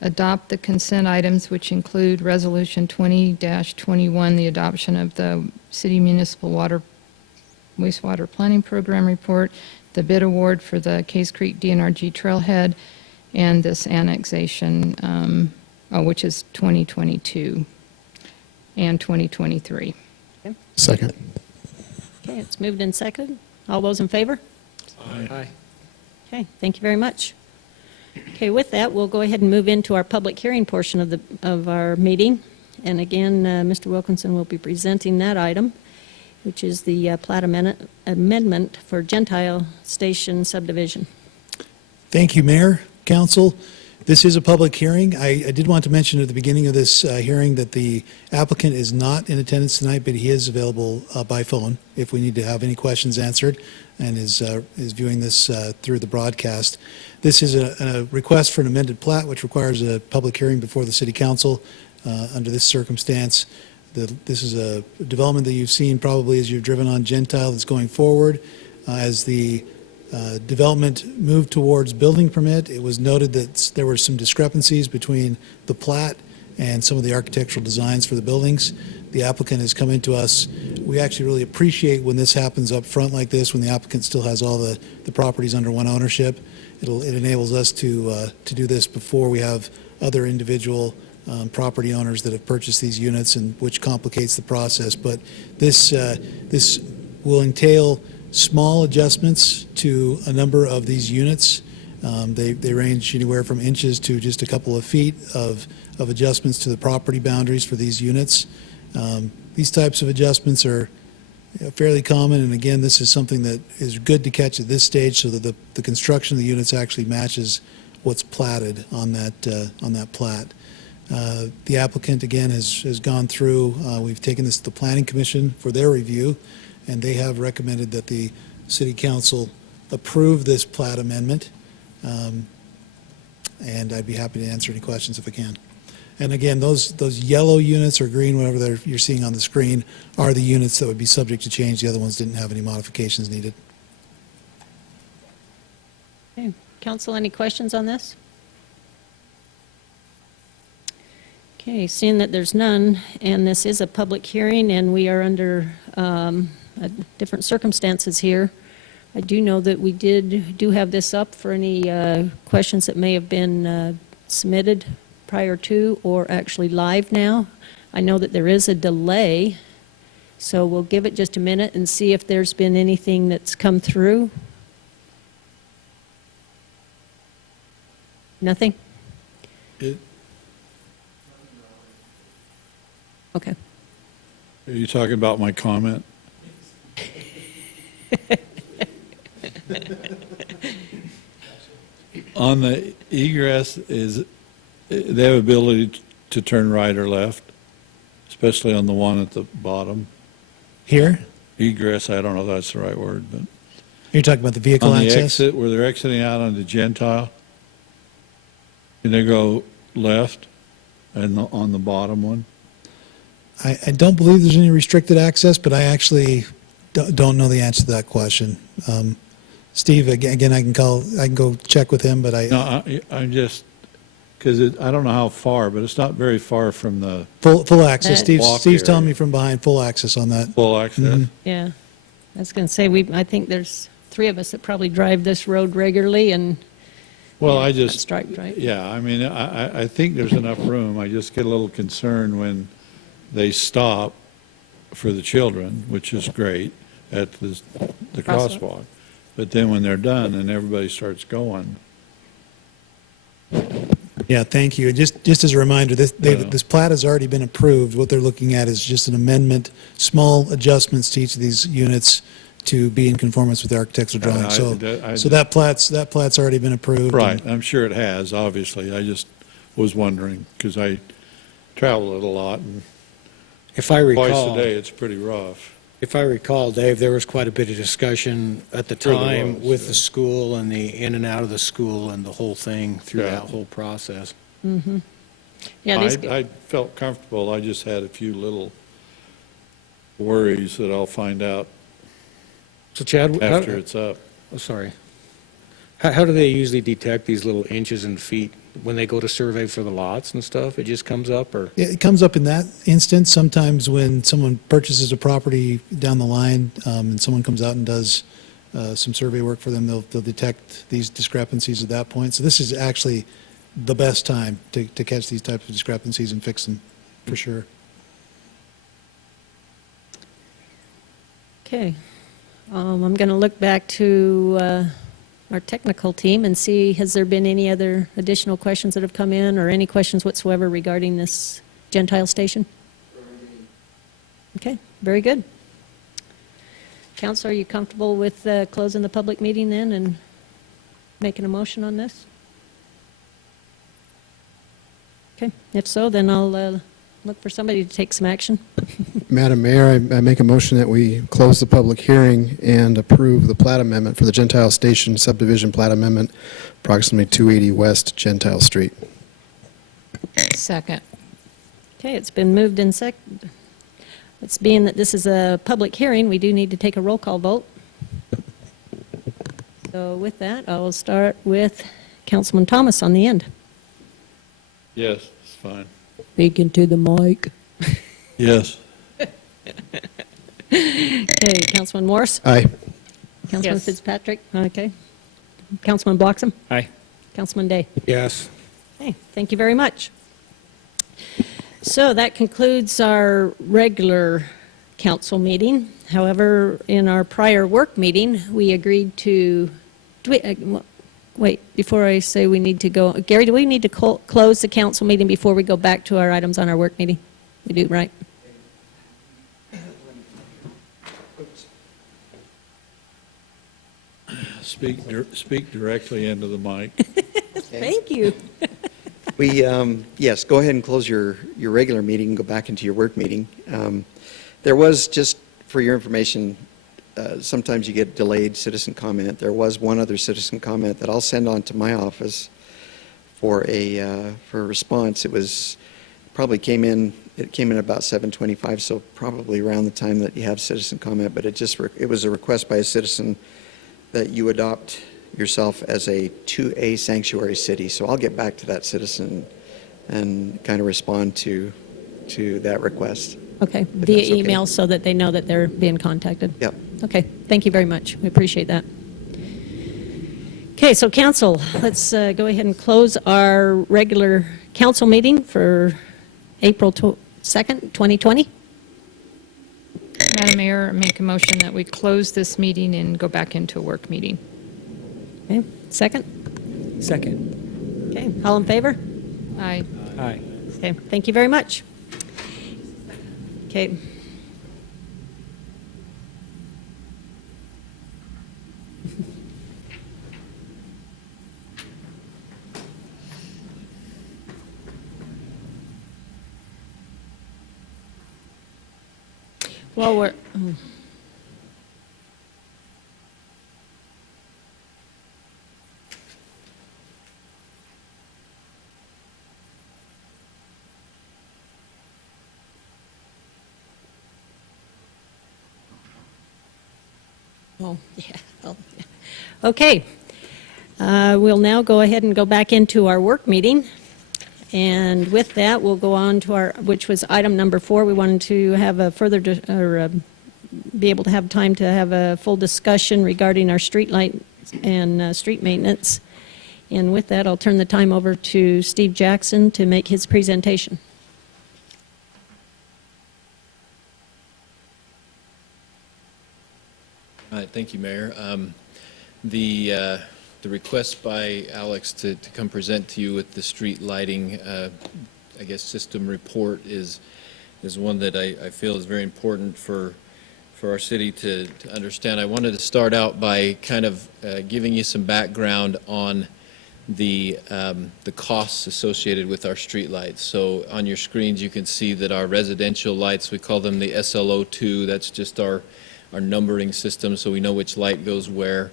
adopt the consent items, which include Resolution 20-21, the adoption of the City Municipal Wastewater Planning Program report, the bid award for the Case Creek DNRG Trailhead, and this annexation, which is 2022 and 2023. Second. Okay, it's moved and seconded. All those in favor? Aye. Okay, thank you very much. Okay, with that, we'll go ahead and move into our public hearing portion of our meeting. And again, Mr. Wilkinson will be presenting that item, which is the plat amendment for Gentile Station subdivision. Thank you, Mayor, Council. This is a public hearing. I did want to mention at the beginning of this hearing that the applicant is not in attendance tonight, but he is available by phone if we need to have any questions answered, and is viewing this through the broadcast. This is a request for an amended plat, which requires a public hearing before the City Council under this circumstance. This is a development that you've seen probably as you've driven on Gentile that's going forward. As the development moved towards building permit, it was noted that there were some discrepancies between the plat and some of the architectural designs for the buildings. The applicant has come into us. We actually really appreciate when this happens up front like this, when the applicant still has all the properties under one ownership. It enables us to do this before we have other individual property owners that have purchased these units, and which complicates the process. But this will entail small adjustments to a number of these units. They range anywhere from inches to just a couple of feet of adjustments to the property boundaries for these units. These types of adjustments are fairly common, and again, this is something that is good to catch at this stage so that the construction of the units actually matches what's platted on that plat. The applicant, again, has gone through, we've taken this to the Planning Commission for their review, and they have recommended that the City Council approve this plat amendment. And I'd be happy to answer any questions if I can. And again, those yellow units or green, whatever you're seeing on the screen, are the units that would be subject to change. The other ones didn't have any modifications needed. Okay. Council, any questions on this? Okay, seeing that there's none, and this is a public hearing, and we are under different circumstances here, I do know that we do have this up for any questions that may have been submitted prior to or actually live now. I know that there is a delay, so we'll give it just a minute and see if there's been anything that's come through. Nothing? Okay. Are you talking about my comment? On the egress, they have ability to turn right or left, especially on the one at the bottom. Here, Egress, I don't know if that's the right word, but you're talking about the vehicle on the access? exit, where they're exiting out on the Gentile, can they go left and on the bottom one? I don't believe there's any restricted access, but I actually don't know the answer to that question. Steve, again, I can go check with him, but No, I'm just, because I don't know how far, but it's not very far from the full access. Walk Steve's telling area. me from behind, full access on that. full access. Mhm. Yeah. I was going to say, I think there's 3 of us that probably drive this road regularly, and Well, I that's just, striped, right? yeah, I mean, I think there's enough room. I just get a little concerned when they stop for the children, which is great, at the Crosswalk. crosswalk. But then when they're done and everybody starts going, Yeah, thank you. And just as a reminder, this Yeah. plat has already been approved. What they're looking at is just an amendment, small adjustments to each of these units to be in conformance with the architectural drawing. So that plat's already been approved. right, I'm sure it has, obviously. I just was wondering, because I travel it a lot, and If I twice recall, a day, it's pretty rough. Dave, there was quite a bit of discussion at the Sure there time was, with yeah. the school and the in and out of the school and the whole thing through Yeah. that whole process. Yeah, these, I felt comfortable, I just had a few little worries that I'll find out So Chad, after it's up. sorry. How do they usually detect these little inches and feet when they go to survey for the lots and stuff? It just comes up, or? It comes up in that instance. Sometimes when someone purchases a property down the line, and someone comes out and does some survey work for them, they'll detect these discrepancies at that point. So this is actually the best time to catch these types of discrepancies and fix them, for sure. okay. I'm going to look back to our technical team and see, has there been any other additional questions that have come in, or any questions whatsoever regarding this Gentile station? Okay, very good. Council, are you comfortable with closing the public meeting then and making a motion on this? Okay, if so, then I'll look for somebody to take some action. Madam Mayor, I make a motion that we close the public hearing and approve the plat amendment for the Gentile Station subdivision plat amendment, approximately 280 West Gentile Street. Second. Okay, it's been moved and seconded. It's being that this is a public hearing, we do need to take a roll call vote. So with that, I will start with Councilman Thomas on the end. Yes, it's fine. Speaking to the mic. Yes. Okay, Councilman Morris? Aye. Councilman Yes. Fitzpatrick? Okay. Councilman Bloxham? Aye. Councilman Day? Yes. Okay, thank you very much. So that concludes our regular council meeting. However, in our prior work meeting, we agreed to, wait, before I say we need to go, Gary, do we need to close the council meeting before we go back to our items on our work meeting? We do, right? Speak directly into the mic. Thank you. We, yes, go ahead and close your regular meeting and go back into your work meeting. There was, just for your information, sometimes you get delayed citizen comment. There was one other citizen comment that I'll send on to my office for a response. It came in about 7:25, so probably around the time that you have citizen comment, but it was a request by a citizen that you adopt yourself as a 2A sanctuary city. So I'll get back to that citizen and kind of respond to that request. Okay, If via that's okay. email so that they know that they're being contacted. Yep. Okay, thank you very much. We appreciate that. Okay, so council, let's go ahead and close our regular council meeting for April 2nd, 2020. Madam Mayor, I make a motion that we close this meeting and go back into a work meeting. Okay, second? Second. Okay, all in favor? Aye. Aye. Okay, thank you very much. Okay. Well, we're, oh, yeah. Oh, yeah. Okay. We'll now go ahead and go back into our work meeting. And with that, we'll go on to our, which was item number 4. We wanted to have a further, be able to have time to have a full discussion regarding our street light and street maintenance. And with that, I'll turn the time over to Steve Jackson to make his presentation. All right, thank you, Mayor. The request by Alex to come present to you with the street lighting, I guess, system report is one that I feel is very important for our city to understand. I wanted to start out by kind of giving you some background on the costs associated with our street lights. So on your screens, you can see that our residential lights, we call them the SLO2. That's just our numbering system, so we know which light goes where.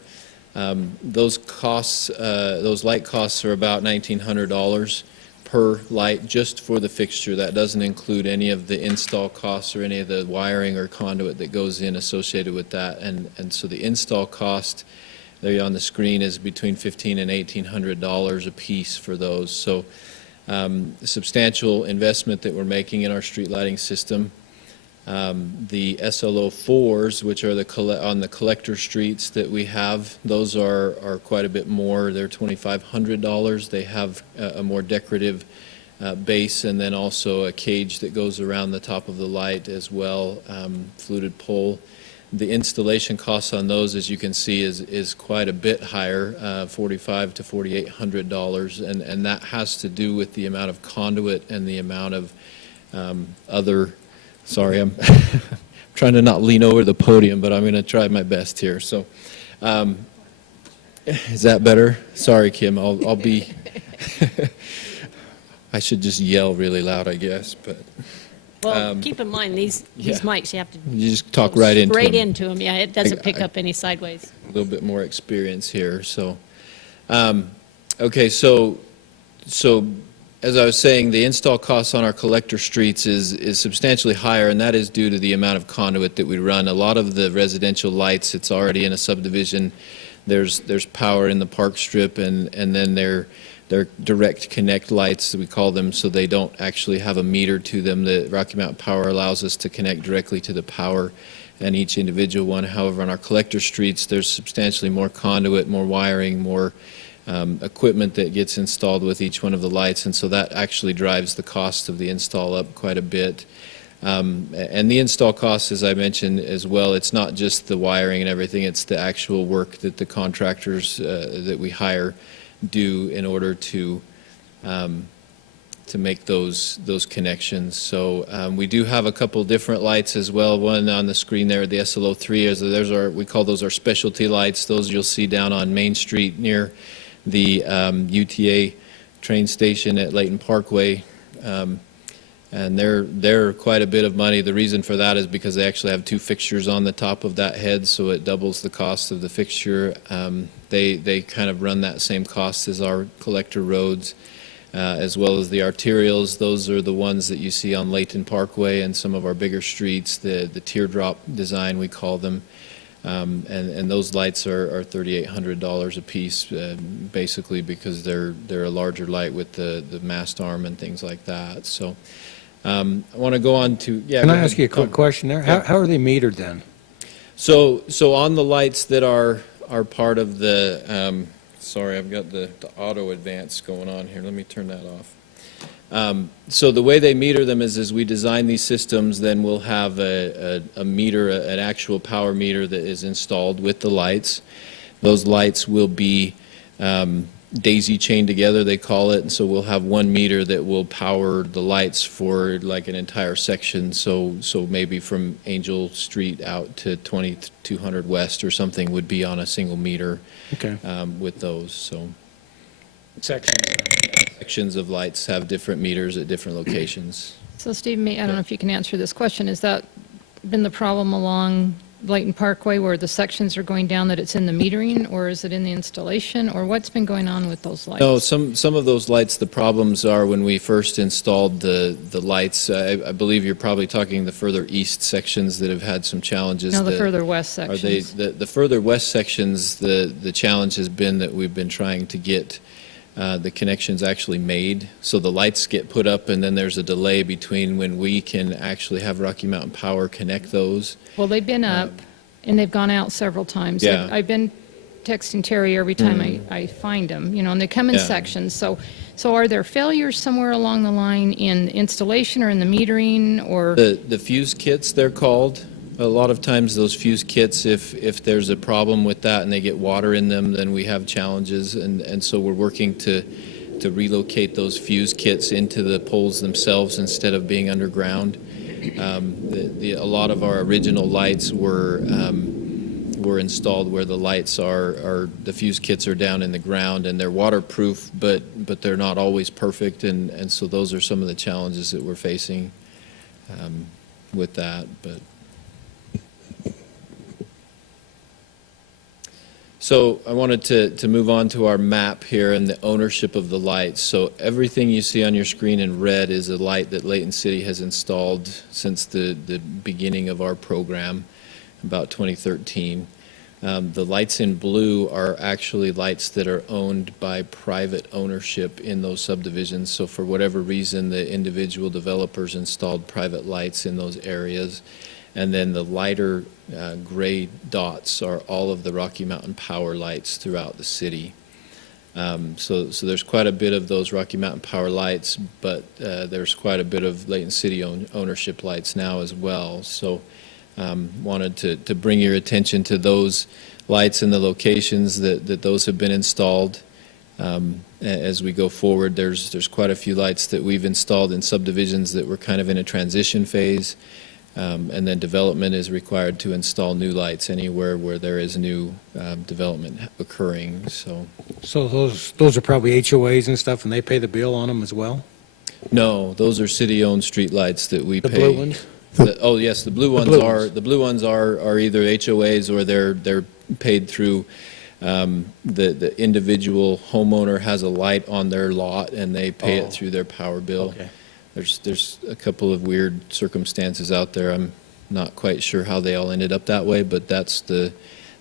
Those costs, those light costs are about $1,900 per light just for the fixture. That doesn't include any of the install costs or any of the wiring or conduit that goes in associated with that. And so the install cost there on the screen is between $1,500 and $1,800 a piece for those. So substantial investment that we're making in our street lighting system. The SLO4s, which are on the collector streets that we have, those are quite a bit more. They're $2,500. They have a more decorative base and then also a cage that goes around the top of the light as well, fluted pole. The installation costs on those, as you can see, is quite a bit higher, $4,500 to $4,800, and that has to do with the amount of conduit and the amount of other. Sorry, I'm trying to not lean over the podium, but I'm going to try my best here. So, is that better? Sorry, Kim. I'll be. I should just yell really loud, I guess. But Well, keep in mind, these yeah. mics, you have to you just talk right into straight them. into them. Yeah, it doesn't pick up any sideways. A little bit more experience here. So, okay, so as I was saying, the install costs on our collector streets is substantially higher, and that is due to the amount of conduit that we run. A lot of the residential lights, it's already in a subdivision. There's power in the park strip, and then they're direct connect lights, we call them, so they don't actually have a meter to them. The Rocky Mountain Power allows us to connect directly to the power and each individual one. However, on our collector streets, there's substantially more conduit, more wiring, more equipment that gets installed with each one of the lights, and so that actually drives the cost of the install up quite a bit. And the install costs, as I mentioned as well, it's not just the wiring and everything, it's the actual work that the contractors that we hire do in order to make those connections. So we do have a couple different lights as well. One on the screen there, the SLO3, we call those our specialty lights. Those you'll see down on Main Street near the UTA train station at Layton Parkway. And they're quite a bit of money. The reason for that is because they actually have two fixtures on the top of that head, so it doubles the cost of the fixture. They kind of run that same cost as our collector roads, as well as the arterials. Those are the ones that you see on Layton Parkway and some of our bigger streets, the teardrop design we call them. And those lights are $3,800 a piece, basically because they're a larger light with the mast arm and things like that. So I want to go on to, yeah. Can go I ahead. ask you a quick question there? Yeah. How are they metered then? So on the lights that are part of the, sorry, I've got the auto advance going on here. Let me turn that off. So the way they meter them is as we design these systems, then we'll have a meter, an actual power meter that is installed with the lights. Those lights will be daisy chained together, they call it, and so we'll have one meter that will power the lights for like an entire section. So maybe from Angel Street out to 2200 West or something would be on a single meter. Okay. With those. So Sections. sections of lights have different meters at different locations. So Steve, I don't know if you can answer this question. Has that been the problem along Layton Parkway where the sections are going down, that it's in the metering, or is it in the installation, or what's been going on with those lights? No, some of those lights, the problems are when we first installed the lights, I believe you're probably talking the further east sections that have had some challenges. No, the further west Are sections. the further west sections, the challenge has been that we've been trying to get the connections actually made. So the lights get put up and then there's a delay between when we can actually have Rocky Mountain Power connect those. Well, they've been up, and they've gone out several times. Yeah. I've been texting Terry every time I find them, and they come in Yeah. sections. So are there failures somewhere along the line in installation or in the metering, or? The fuse kits, they're called. A lot of times those fuse kits, if there's a problem with that and they get water in them, then we have challenges. And so we're working to relocate those fuse kits into the poles themselves instead of being underground. A lot of our original lights were installed where the lights the fuse kits are down in the ground and they're waterproof, but they're not always perfect. And so those are some of the challenges that we're facing with that. But so I wanted to move on to our map here and the ownership of the lights. So everything you see on your screen in red is a light that Layton City has installed since the beginning of our program, about 2013. The lights in blue are actually lights that are owned by private ownership in those subdivisions. So for whatever reason, the individual developers installed private lights in those areas. And then the lighter gray dots are all of the Rocky Mountain Power lights throughout the city. So there's quite a bit of those Rocky Mountain Power lights, but there's quite a bit of Layton City ownership lights now as well. So wanted to bring your attention to those lights and the locations that those have been installed. As we go forward, there's quite a few lights that we've installed in subdivisions that were kind of in a transition phase. And then development is required to install new lights anywhere where there is new development occurring. So those are probably HOAs and stuff, and they pay the bill on them as well? no, those are city-owned street lights that we The pay. blue ones? Oh yes, the blue ones blue are ones. the blue ones are either HOAs or they're paid through. The individual homeowner has a light on their lot and they pay Oh. it through their power bill. Okay. There's a couple of weird circumstances out there. I'm not quite sure how they all ended up that way, but that's the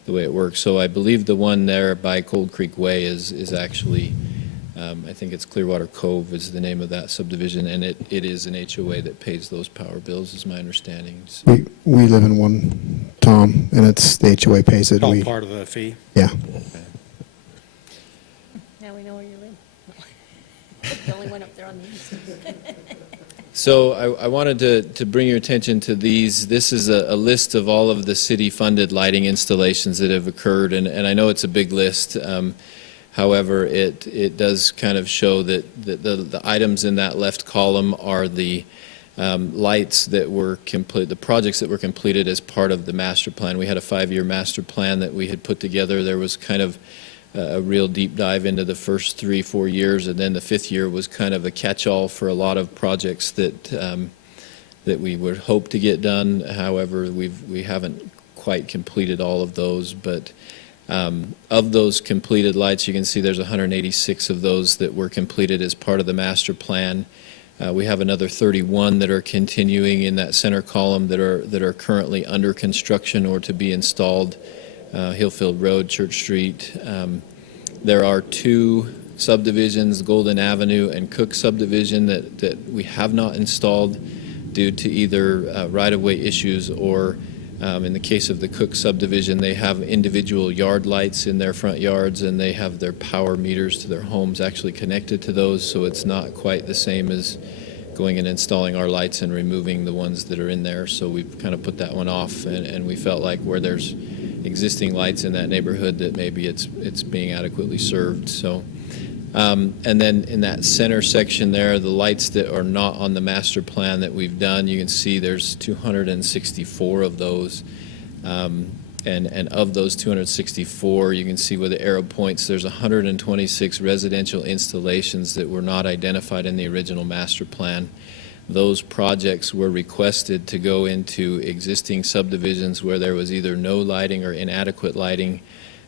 way it works. So I believe the one there by Cold Creek Way is actually, I think it's Clearwater Cove is the name of that subdivision, and it is an HOA that pays those power bills, is my understanding. So, We live in one, Tom, and it's the HOA pays it. All part of the fee? Yeah. So I wanted to bring your attention to these. This is a list of all of the city-funded lighting installations that have occurred, and I know it's a big list. However, it does kind of show that the items in that left column are the lights that were complete, the projects that were completed as part of the master plan. We had a 5-year master plan that we had put together. There was kind of a real deep dive into the first 3-4 years, and then the 5th year was kind of a catch-all for a lot of projects that that we would hope to get done. However, we haven't quite completed all of those, but of those completed lights, you can see there's 186 of those that were completed as part of the master plan. We have another 31 that are continuing in that center column that are currently under construction or to be installed. Hillfield Road, Church Street. There are 2 subdivisions, Golden Avenue and Cook subdivision, that we have not installed due to either right-of-way issues or, in the case of the Cook subdivision, they have individual yard lights in their front yards, and they have their power meters to their homes actually connected to those, so it's not quite the same as going and installing our lights and removing the ones that are in there. So we've kind of put that one off, and we felt like where there's existing lights in that neighborhood that maybe it's being adequately served. So and then in that center section there, the lights that are not on the master plan that we've done, you can see there's 264 of those, and of those 264, you can see with the arrow points, there's 126 residential installations that were not identified in the original master plan. Those projects were requested to go into existing subdivisions where there was either no lighting or inadequate lighting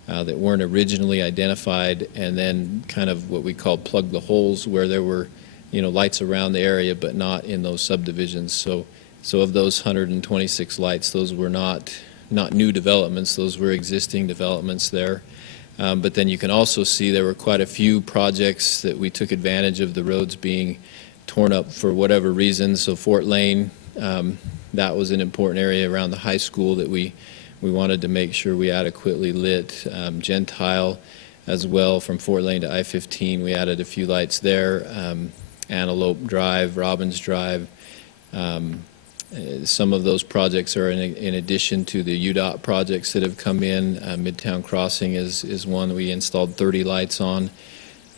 that weren't originally identified, and then kind of what we call plug the holes, where there were, lights around the area but not in those subdivisions. So of those 126 lights, those were not new developments, those were existing developments there. But then you can also see there were quite a few projects that we took advantage of the roads being torn up for whatever reason. So Fort Lane, that was an important area around the high school that we wanted to make sure we adequately lit. Gentile as well, from Fort Lane to I-15, we added a few lights there. Antelope Drive, Robbins Drive. Some of those projects are in addition to the UDOT projects that have come in. Midtown Crossing is one we installed 30 lights on.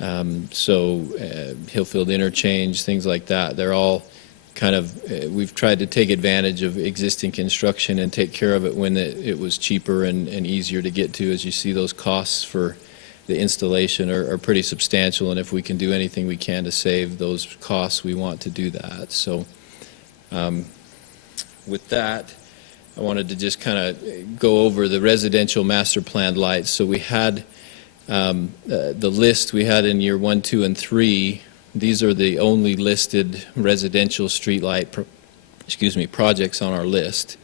Hillfield Interchange, things like that, they're all kind of, we've tried to take advantage of existing construction and take care of it when it was cheaper and easier to get to. As you see, those costs for the installation are pretty substantial, and if we can do anything we can to save those costs, we want to do that. So with that, I wanted to just kind of go over the residential master plan lights. So we had the list we had in year 1, 2, and 3. These are the only listed residential streetlight projects on our list,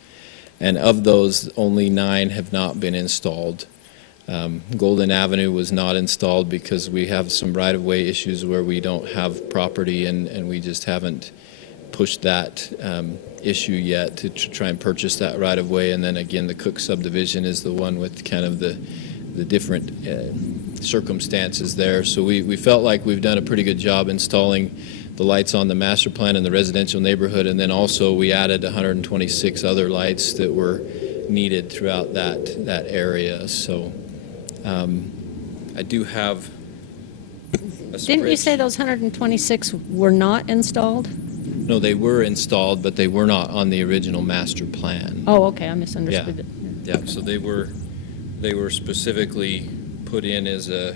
and of those, only 9 have not been installed. Golden Avenue was not installed because we have some right-of-way issues where we don't have property, and we just haven't pushed that issue yet to try and purchase that right-of-way. And then again, the Cook subdivision is the one with kind of the different circumstances there. So we felt like we've done a pretty good job installing the lights on the master plan in the residential neighborhood, and then also we added 126 other lights that were needed throughout that area. So I do have a Didn't you say those 126 were not installed? No, they were installed, but they were not on the original master plan. Oh, okay, I misunderstood it. Yeah, so they were specifically put in as a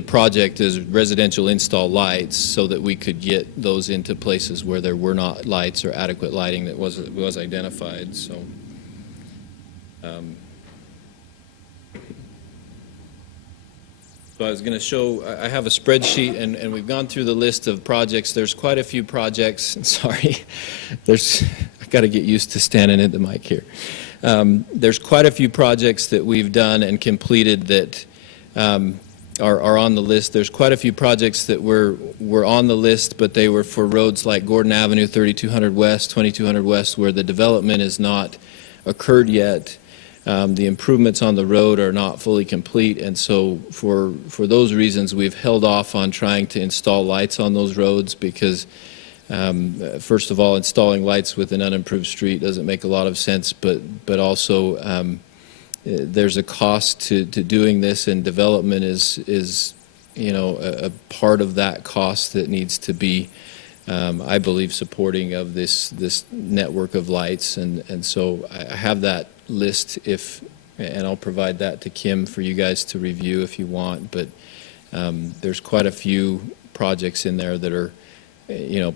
project as residential install lights, so that we could get those into places where there were not lights or adequate lighting that was identified. So I was going to show, I have a spreadsheet, and we've gone through the list of projects. There's quite a few projects. Sorry, I've got to get used to standing at the mic here. There's quite a few projects that we've done and completed that are on the list. There's quite a few projects that were on the list, but they were for roads like Gordon Avenue, 3200 West, 2200 West, where the development has not occurred yet. The improvements on the road are not fully complete, and so for those reasons, we've held off on trying to install lights on those roads because, first of all, installing lights with an unimproved street doesn't make a lot of sense, but also there's a cost to doing this, and development is a part of that cost that needs to be, I believe, supporting of this network of lights, and so I have that list and I'll provide that to Kim for you guys to review if you want, but there's quite a few projects in there that are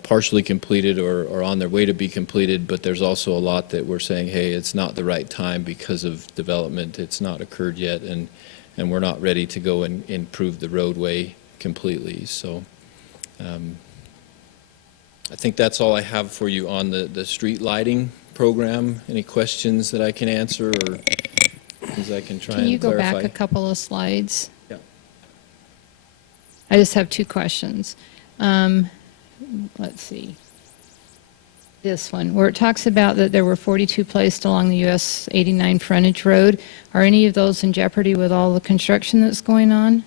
partially completed or on their way to be completed, but there's also a lot that we're saying, hey, it's not the right time because of development, it's not occurred yet, and we're not ready to go and improve the roadway completely. So I think that's all I have for you on the street lighting program. Any questions that I can answer or things I can try and clarify? Can you go back a couple of slides? Yeah. I just have two questions. Let's see. This one, where it talks about that there were 42 placed along the US 89 frontage road. Are any of those in jeopardy with all the construction that's going on?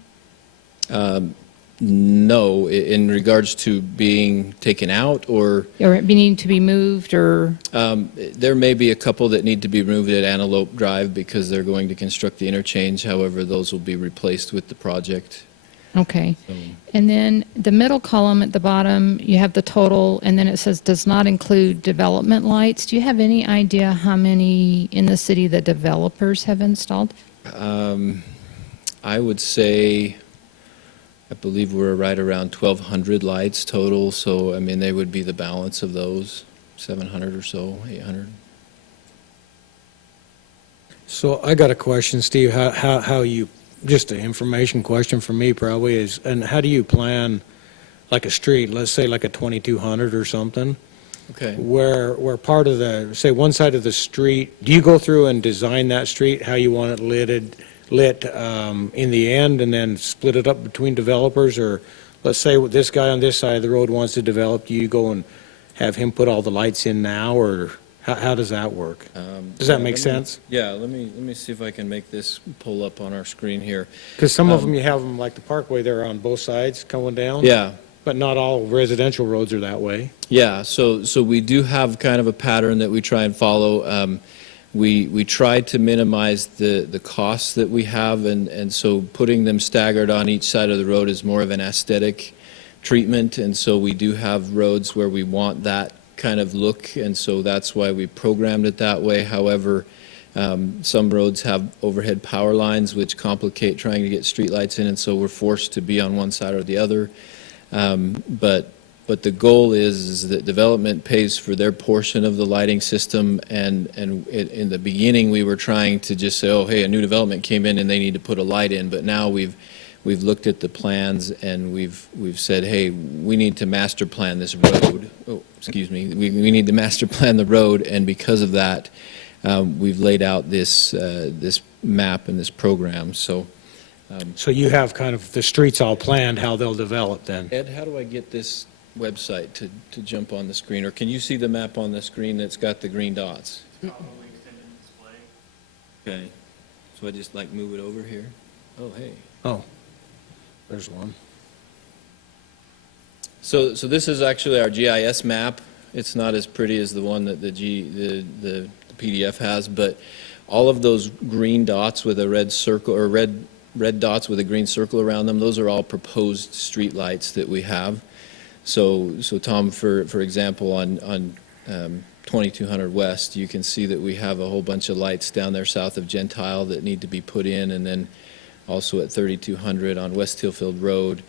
No, in regards to being taken out or needing to be moved or? there may be a couple that need to be moved at Antelope Drive because they're going to construct the interchange. However, those will be replaced with the project. Okay. And then the middle column at the bottom, you have the total, and then it says does not include development lights. Do you have any idea how many in the city the developers have installed? I would say, I believe we're right around 1,200 lights total, so I mean they would be the balance of those, 700 or so, 800. So I got a question, Steve, how you, just an information question for me probably is, and how do you plan like a street, let's say like a 2200 or something, Okay. where part of the, say one side of the street, do you go through and design that street, how you want it lit in the end and then split it up between developers? Or let's say this guy on this side of the road wants to develop, do you go and have him put all the lights in now, or how does that work? Does that make sense? Yeah, let me see if I can make this pull up on our screen here. Because some of them, you have them like the Parkway there on both sides going down. Yeah. But not all residential roads are that way. Yeah, so we do have kind of a pattern that we try and follow. We try to minimize the costs that we have, and so putting them staggered on each side of the road is more of an aesthetic treatment, and so we do have roads where we want that kind of look, and so that's why we programmed it that way. However, some roads have overhead power lines which complicate trying to get streetlights in, and so we're forced to be on one side or the other. But the goal is that development pays for their portion of the lighting system, and in the beginning we were trying to just say, oh hey, a new development came in and they need to put a light in, but now we've looked at the plans and we've said, hey, we need to master plan this road. Oh, excuse me, we need to master plan the road, and because of that, we've laid out this map and this program. So You have kind of the streets all planned, how they'll develop then. Ed, how do I get this website to jump on the screen, or can you see the map on the screen that's got the green dots? Okay, so I just like move it over here. Oh, hey. Oh, there's one. So this is actually our GIS map. It's not as pretty as the one that the PDF has, but all of those green dots with a red circle, or red dots with a green circle around them, those are all proposed street lights that we have. So Tom, for example, on 2200 West, you can see that we have a whole bunch of lights down there south of Gentile that need to be put in, and then also at 3200 on West Hillfield Road.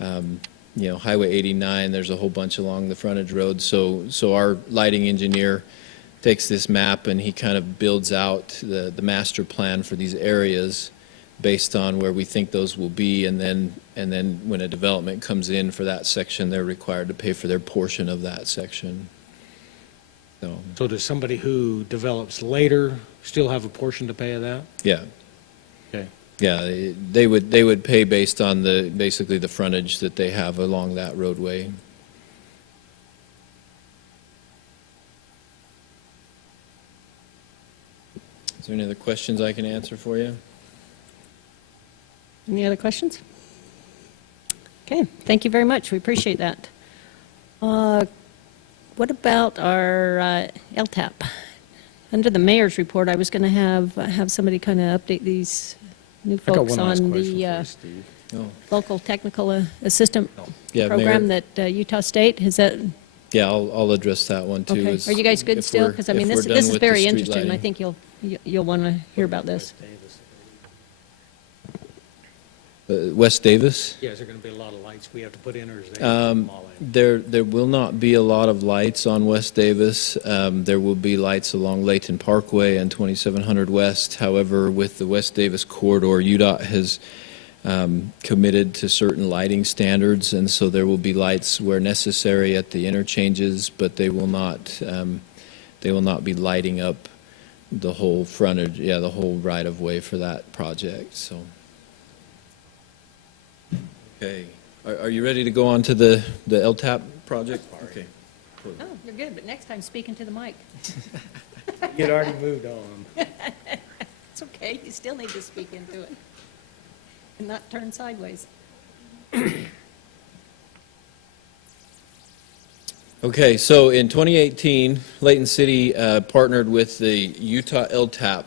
Highway 89, there's a whole bunch along the frontage road. So our lighting engineer takes this map and he kind of builds out the master plan for these areas based on where we think those will be, and then when a development comes in for that section, they're required to pay for their portion of that section. So does somebody who develops later still have a portion to pay of that? Yeah. Okay. Yeah, they would pay based on basically the frontage that they have along that roadway. Is there any other questions I can answer for you? Any other questions? Okay, thank you very much. We appreciate that. What about our LTAP? Under the mayor's report, I was going to have somebody kind of update these new I got folks one last on question for the you, Steve. No. local technical assistant Yeah, program Mayor. that Utah State, is that, Yeah, I'll address that one too. okay? is Are you guys good if still? we're- Because I if mean, we're this done is with the very street interesting, and I lighting. think you'll want to hear about this. West Davis? Yeah, is there going to be a lot of lights we have to put in, or is they all in? There will not be a lot of lights on West Davis. There will be lights along Layton Parkway and 2700 West. However, with the West Davis corridor, UDOT has committed to certain lighting standards, and so there will be lights where necessary at the interchanges, but they will not be lighting up the whole frontage, the whole right-of-way for that project, so. Okay, are you ready to go on to the LTAP project? Okay. Oh, you're good, but next time, speak into the mic. You'd already moved on. It's okay, you still need to speak into it and not turn sideways. Okay, so in 2018, Layton City partnered with the Utah LTAP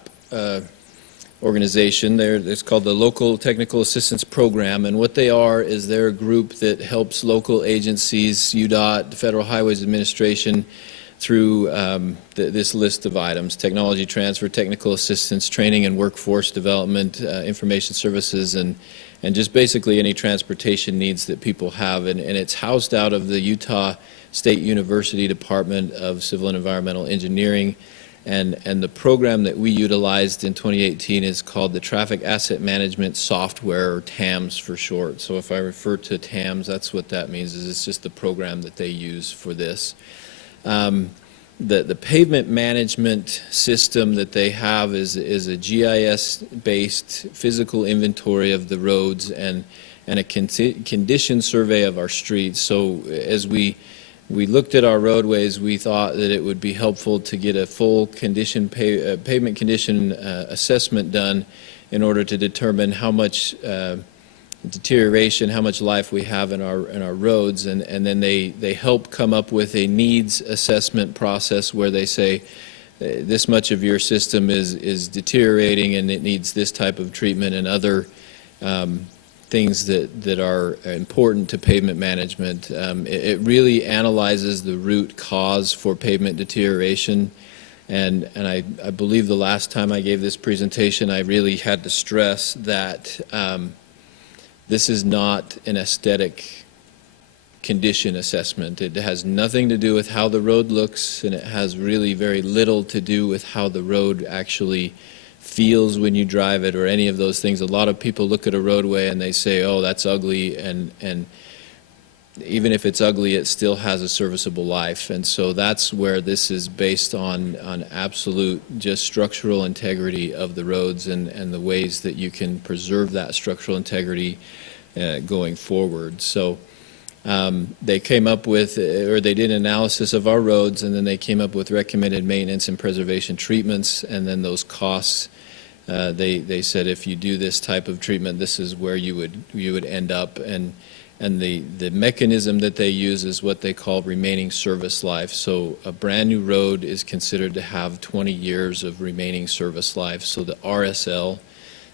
organization. It's called the Local Technical Assistance Program, and what they are is they're a group that helps local agencies, UDOT, the Federal Highways Administration, through this list of items: technology transfer, technical assistance, training and workforce development, information services, and just basically any transportation needs that people have. And it's housed out of the Utah State University Department of Civil and Environmental Engineering. And the program that we utilized in 2018 is called the Traffic Asset Management Software, or TAMS for short. So if I refer to TAMS, that's what that means, is it's just the program that they use for this. The pavement management system that they have is a GIS-based physical inventory of the roads and a condition survey of our streets. So as we looked at our roadways, we thought that it would be helpful to get a full pavement condition assessment done in order to determine how much deterioration, how much life we have in our roads, and then they help come up with a needs assessment process where they say this much of your system is deteriorating and it needs this type of treatment, and other things that are important to pavement management. It really analyzes the root cause for pavement deterioration, and I believe the last time I gave this presentation, I really had to stress that this is not an aesthetic condition assessment. It has nothing to do with how the road looks, and it has really very little to do with how the road actually feels when you drive it, or any of those things. A lot of people look at a roadway and they say, oh, that's ugly, and even if it's ugly, it still has a serviceable life. And so that's where this is based on absolute just structural integrity of the roads and the ways that you can preserve that structural integrity going forward. So they came up with, or they did an analysis of our roads, and then they came up with recommended maintenance and preservation treatments, and then those costs. They said if you do this type of treatment, this is where you would end up, and the mechanism that they use is what they call remaining service life. So a brand new road is considered to have 20 years of remaining service life. So the RSL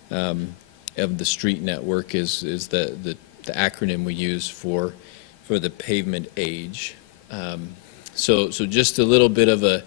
of the street network is the acronym we use for the pavement age. So just a little bit of a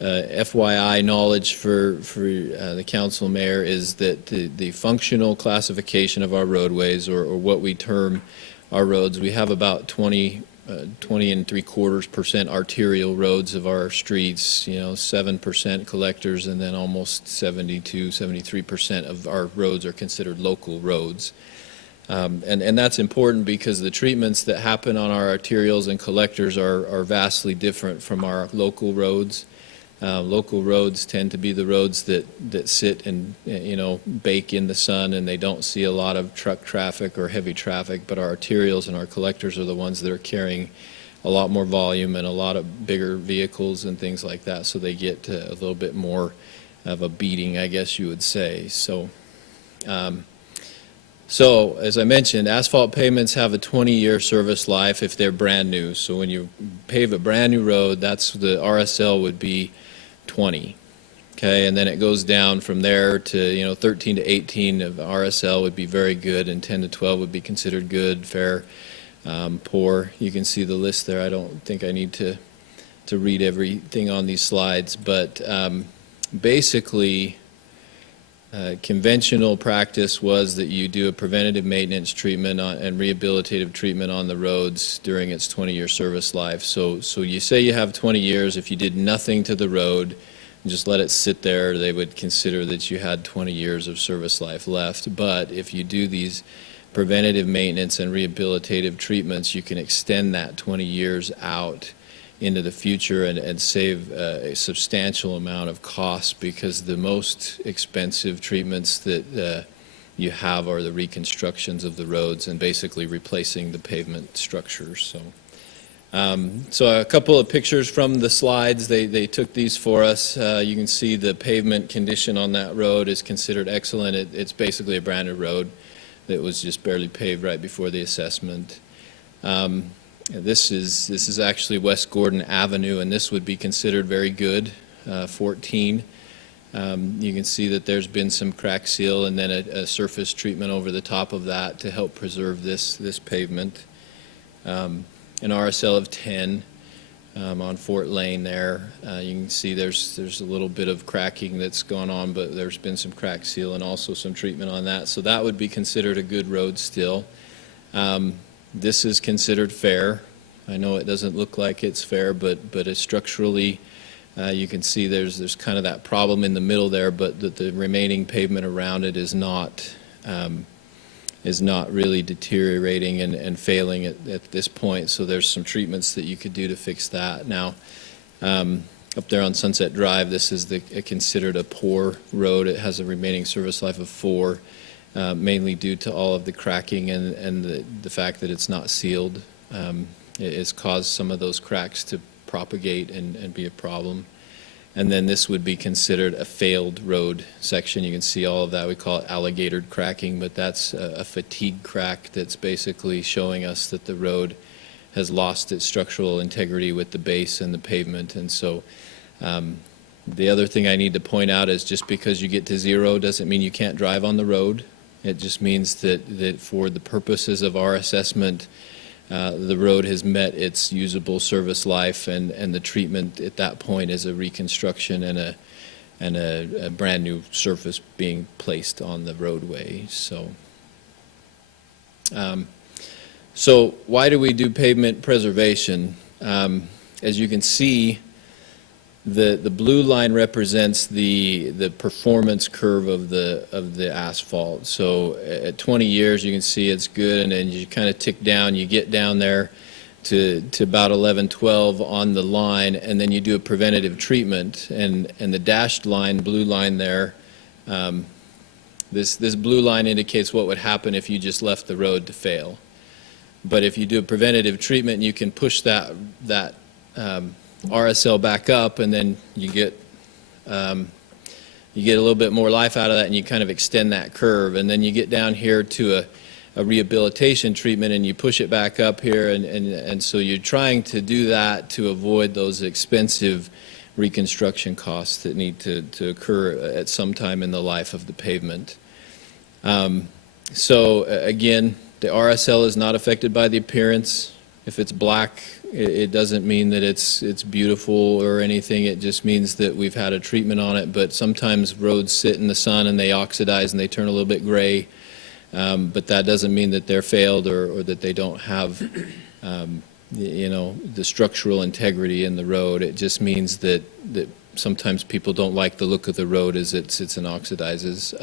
FYI knowledge for the council mayor is that the functional classification of our roadways, or what we term our roads, we have about 20 3/4% arterial roads of our streets, 7% collectors, and then almost 73% of our roads are considered local roads. And that's important because the treatments that happen on our arterials and collectors are vastly different from our local roads. Local roads tend to be the roads that sit and, bake in the sun, and they don't see a lot of truck traffic or heavy traffic, but our arterials and our collectors are the ones that are carrying a lot more volume and a lot of bigger vehicles and things like that, so they get a little bit more a beating, I guess you would say. So, as I mentioned, asphalt pavements have a 20-year service life if they're brand new. So when you pave a brand new road, that's the RSL would be 20. Okay, and then it goes down from there to 13 to 18 of RSL would be very good, and 10 to 12 would be considered good, fair, poor. You can see the list there. I don't think I need to read everything on these slides, but basically. Conventional practice was that you do a preventative maintenance treatment and rehabilitative treatment on the roads during its 20-year service life. So you say you have 20 years. If you did nothing to the road and just let it sit there, they would consider that you had 20 years of service life left. But if you do these preventative maintenance and rehabilitative treatments, you can extend that 20 years out into the future and save a substantial amount of costs, because the most expensive treatments that you have are the reconstructions of the roads and basically replacing the pavement structures. So a couple of pictures from the slides. They took these for us. You can see the pavement condition on that road is considered excellent. It's basically a brand new road that was just barely paved right before the assessment. This is actually West Gordon Avenue, and this would be considered very good, 14. You can see that there's been some crack seal and then a surface treatment over the top of that to help preserve this pavement. An RSL of 10 on Fort Lane there. You can see there's a little bit of cracking that's gone on, but there's been some crack seal and also some treatment on that. So that would be considered a good road still. This is considered fair. I know it doesn't look like it's fair, but it's structurally, you can see there's kind of that problem in the middle there, but the remaining pavement around it is not really deteriorating and failing at this point. So there's some treatments that you could do to fix that. Now, up there on Sunset Drive, this is considered a poor road. It has a remaining service life of 4. Mainly due to all of the cracking and the fact that it's not sealed. It has caused some of those cracks to propagate and be a problem. And then this would be considered a failed road section. You can see all of that. We call it alligator cracking, but that's a fatigue crack that's basically showing us that the road has lost its structural integrity with the base and the pavement. And so the other thing I need to point out is just because you get to 0 doesn't mean you can't drive on the road. It just means that for the purposes of our assessment, the road has met its usable service life, and the treatment at that point is a reconstruction and a brand new surface being placed on the roadway. So why do we do pavement preservation? As you can see, the blue line represents the performance curve of the asphalt. So at 20 years, you can see it's good, and then you kind of tick down. You get down there to about 11, 12 on the line, and then you do a preventative treatment. And the dashed line, blue line there, this blue line indicates what would happen if you just left the road to fail. But if you do a preventative treatment, you can push that RSL back up, and then you get a little bit more life out of that, and you kind of extend that curve. And then you get down here to a rehabilitation treatment, and you push it back up here, and so you're trying to do that to avoid those expensive reconstruction costs that need to occur at some time in the life of the pavement. So again, the RSL is not affected by the appearance. If it's black, it doesn't mean that it's beautiful or anything. It just means that we've had a treatment on it. But sometimes roads sit in the sun and they oxidize and they turn a little bit gray. But that doesn't mean that they're failed or that they don't have, the structural integrity in the road. It just means that sometimes people don't like the look of the road as it sits and oxidizes.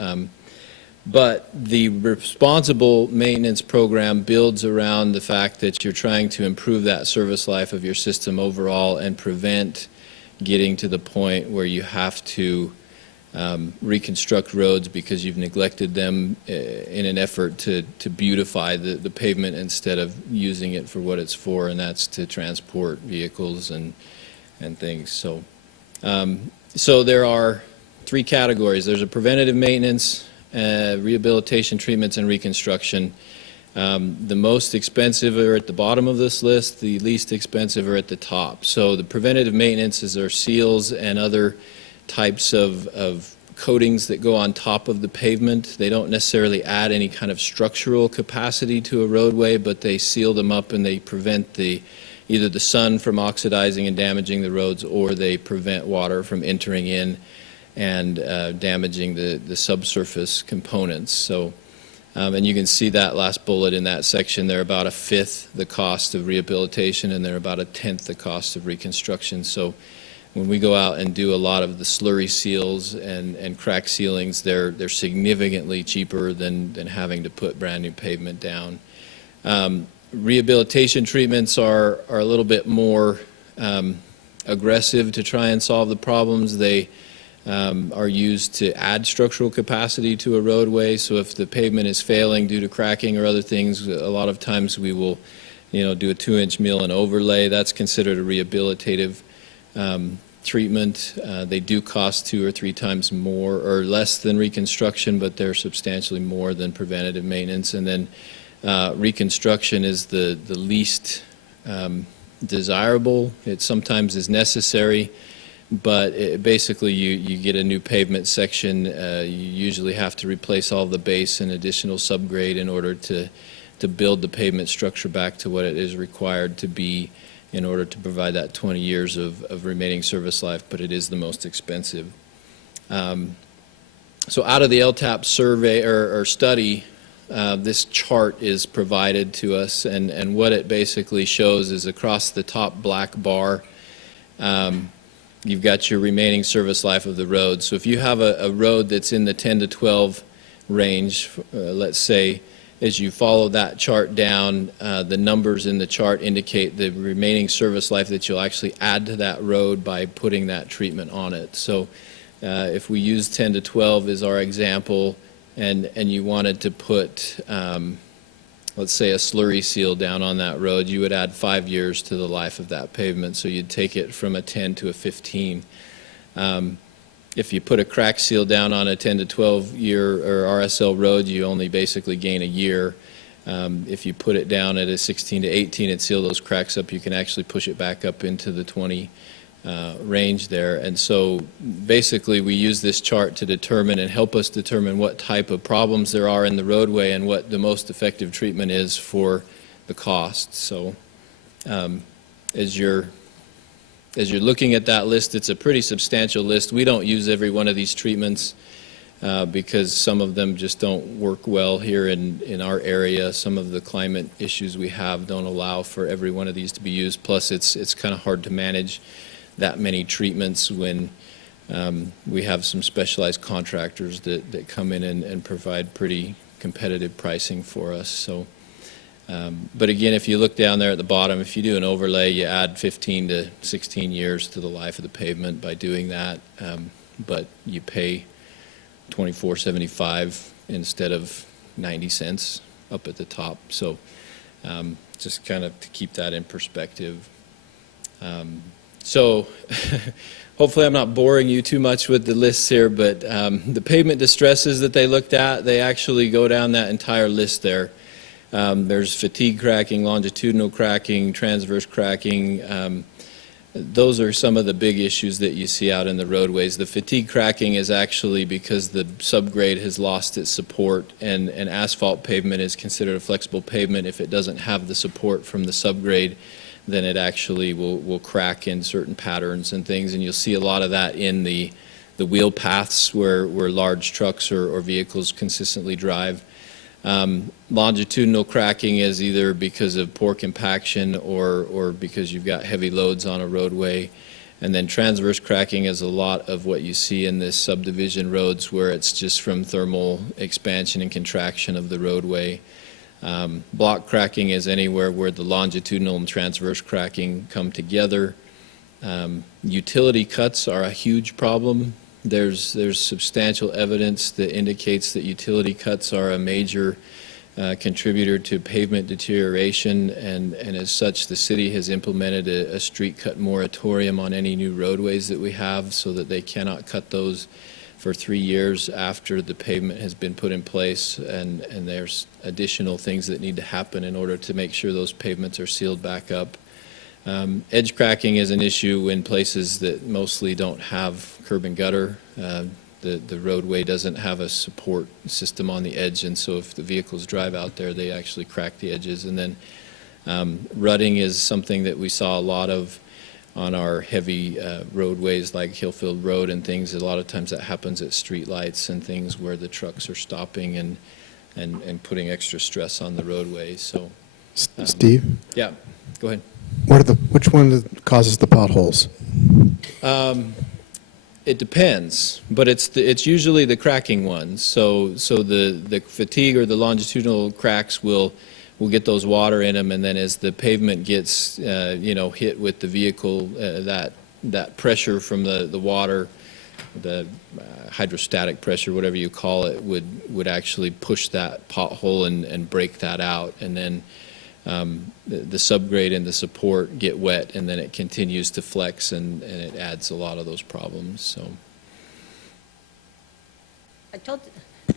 But the responsible maintenance program builds around the fact that you're trying to improve that service life of your system overall and prevent getting to the point where you have to reconstruct roads because you've neglected them in an effort to beautify the pavement instead of using it for what it's for, and that's to transport vehicles and things. So there are three categories. There's a preventative maintenance, rehabilitation, treatments, and reconstruction. The most expensive are at the bottom of this list, the least expensive are at the top. So the preventative maintenance is our seals and other types of coatings that go on top of the pavement. They don't necessarily add any kind of structural capacity to a roadway, but they seal them up and they prevent either the sun from oxidizing and damaging the roads, or they prevent water from entering in and damaging the subsurface components. So, and you can see that last bullet in that section. They're about a fifth the cost of rehabilitation, and they're about a tenth the cost of reconstruction. So when we go out and do a lot of the slurry seals and crack sealings, they're significantly cheaper than having to put brand new pavement down. Rehabilitation treatments are a little bit more aggressive to try and solve the problems. They are used to add structural capacity to a roadway. So if the pavement is failing due to cracking or other things, a lot of times we will, do a 2-inch mill and overlay. That's considered a rehabilitative treatment. They do cost 2 or 3 times more or less than reconstruction, but they're substantially more than preventative maintenance. And then reconstruction is the least desirable. It sometimes is necessary, but basically you get a new pavement section. You usually have to replace all the base and additional subgrade in order to build the pavement structure back to what it is required to be in order to provide that 20 years of remaining service life, but it is the most expensive. So out of the LTAP survey or study, this chart is provided to us, and what it basically shows is across the top black bar, you've got your remaining service life of the road. So if you have a road that's in the 10 to 12 range, let's say, as you follow that chart down, the numbers in the chart indicate the remaining service life that you'll actually add to that road by putting that treatment on it. So if we use 10 to 12 as our example, and you wanted to put, let's say, a slurry seal down on that road, you would add 5 years to the life of that pavement. So you'd take it from a 10 to a 15. If you put a crack seal down on a 10 to 12 year or RSL road, you only basically gain a year. If you put it down at a 16 to 18 and seal those cracks up, you can actually push it back up into the 20 range there. And so basically we use this chart to determine and help us determine what type of problems there are in the roadway and what the most effective treatment is for the cost. So as you're looking at that list, it's a pretty substantial list. We don't use every one of these treatments because some of them just don't work well here in our area. Some of the climate issues we have don't allow for every one of these to be used. Plus, it's kind of hard to manage that many treatments when we have some specialized contractors that come in and provide pretty competitive pricing for us. So. But again, if you look down there at the bottom, if you do an overlay, you add 15 to 16 years to the life of the pavement by doing that, but you pay $24.75 instead of 90 cents up at the top. So just kind of to keep that in perspective. So hopefully I'm not boring you too much with the lists here, but the pavement distresses that they looked at, they actually go down that entire list there. There's fatigue cracking, longitudinal cracking, transverse cracking. Those are some of the big issues that you see out in the roadways. The fatigue cracking is actually because the subgrade has lost its support, and asphalt pavement is considered a flexible pavement. If it doesn't have the support from the subgrade, then it actually will crack in certain patterns and things, and you'll see a lot of that in the wheel paths where large trucks or vehicles consistently drive. Longitudinal cracking is either because of poor compaction or because you've got heavy loads on a roadway. And then transverse cracking is a lot of what you see in this subdivision roads where it's just from thermal expansion and contraction of the roadway. Block cracking is anywhere where the longitudinal and transverse cracking come together. Utility cuts are a huge problem. There's substantial evidence that indicates that utility cuts are a major contributor to pavement deterioration, and as such the city has implemented a street cut moratorium on any new roadways that we have so that they cannot cut those for 3 years after the pavement has been put in place, and there's additional things that need to happen in order to make sure those pavements are sealed back up. Edge cracking is an issue in places that mostly don't have curb and gutter. The roadway doesn't have a support system on the edge, and so if the vehicles drive out there, they actually crack the edges. And then rutting is something that we saw a lot of on our heavy roadways like Hillfield Road and things. A lot of times that happens at street lights and things where the trucks are stopping and putting extra stress on the roadway. So, Steve, yeah, go ahead. which one causes the potholes? It depends, but it's usually the cracking ones. So the fatigue or the longitudinal cracks will get those water in them, and then as the pavement gets hit with the vehicle, that pressure from the water, the hydrostatic pressure, whatever you call it, would actually push that pothole and break that out, and then the subgrade and the support get wet, and then it continues to flex, and it adds a lot of those problems. So I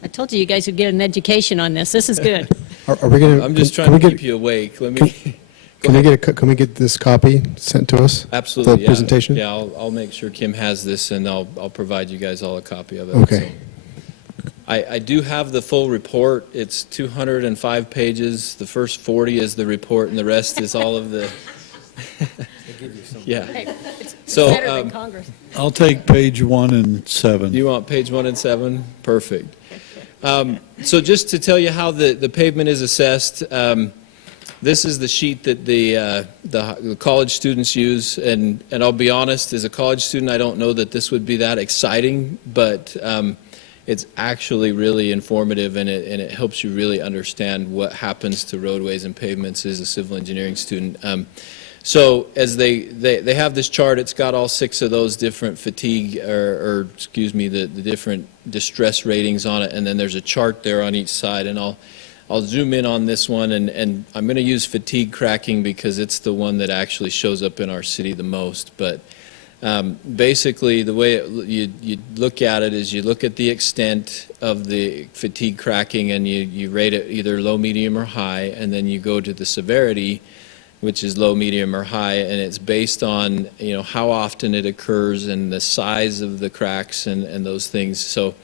told you guys would get an education on this. This is good. Are we going to? I'm just trying to keep you awake. Let me. Can we get this copy sent to us? Absolutely. The presentation? Yeah, I'll make sure Kim has this, and I'll provide you guys all a copy of it. Okay. So. I do have the full report. It's 205 pages. The first 40 is the report, and the rest is all of the. Yeah. Hey, it's So, better than Congress. I'll take page 1 and 7. You want page 1 and 7? Perfect. So just to tell you how the pavement is assessed, this is the sheet that the college students use, and I'll be honest, as a college student, I don't know that this would be that exciting, but it's actually really informative, and it helps you really understand what happens to roadways and pavements as a civil engineering student. So as they have this chart, it's got all 6 of those different fatigue, or excuse me, the different distress ratings on it, and then there's a chart there on each side, and I'll zoom in on this one, and I'm going to use fatigue cracking because it's the one that actually shows up in our city the most. But basically, the way you look at it is you look at the extent of the fatigue cracking, and you rate it either low, medium, or high, and then you go to the severity, which is low, medium, or high, and it's based on how often it occurs and the size of the cracks and those things. So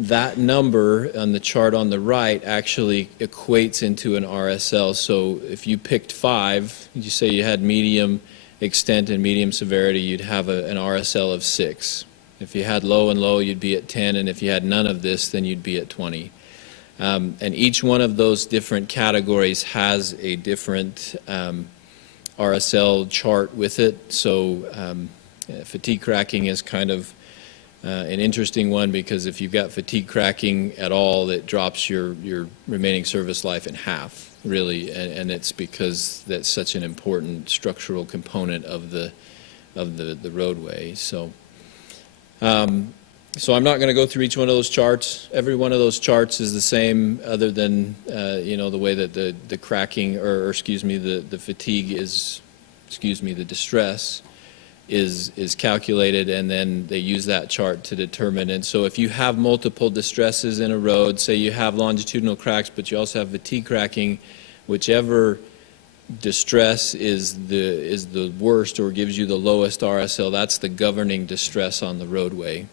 that number on the chart on the right actually equates into an RSL. So if you picked 5, you say you had medium extent and medium severity, you'd have an RSL of 6. If you had low and low, you'd be at 10, and if you had none of this, then you'd be at 20. And each one of those different categories has a different RSL chart with it. So fatigue cracking is kind of an interesting one, because if you've got fatigue cracking at all, it drops your remaining service life in half, really, and it's because that's such an important structural component of the roadway. So. So I'm not going to go through each one of those charts. Every one of those charts is the same, other than the way that the cracking, or excuse me, the fatigue is, excuse me, the distress is calculated, and then they use that chart to determine. And so if you have multiple distresses in a road, say you have longitudinal cracks, but you also have fatigue cracking, whichever distress is the worst or gives you the lowest RSL, that's the governing distress on the roadway.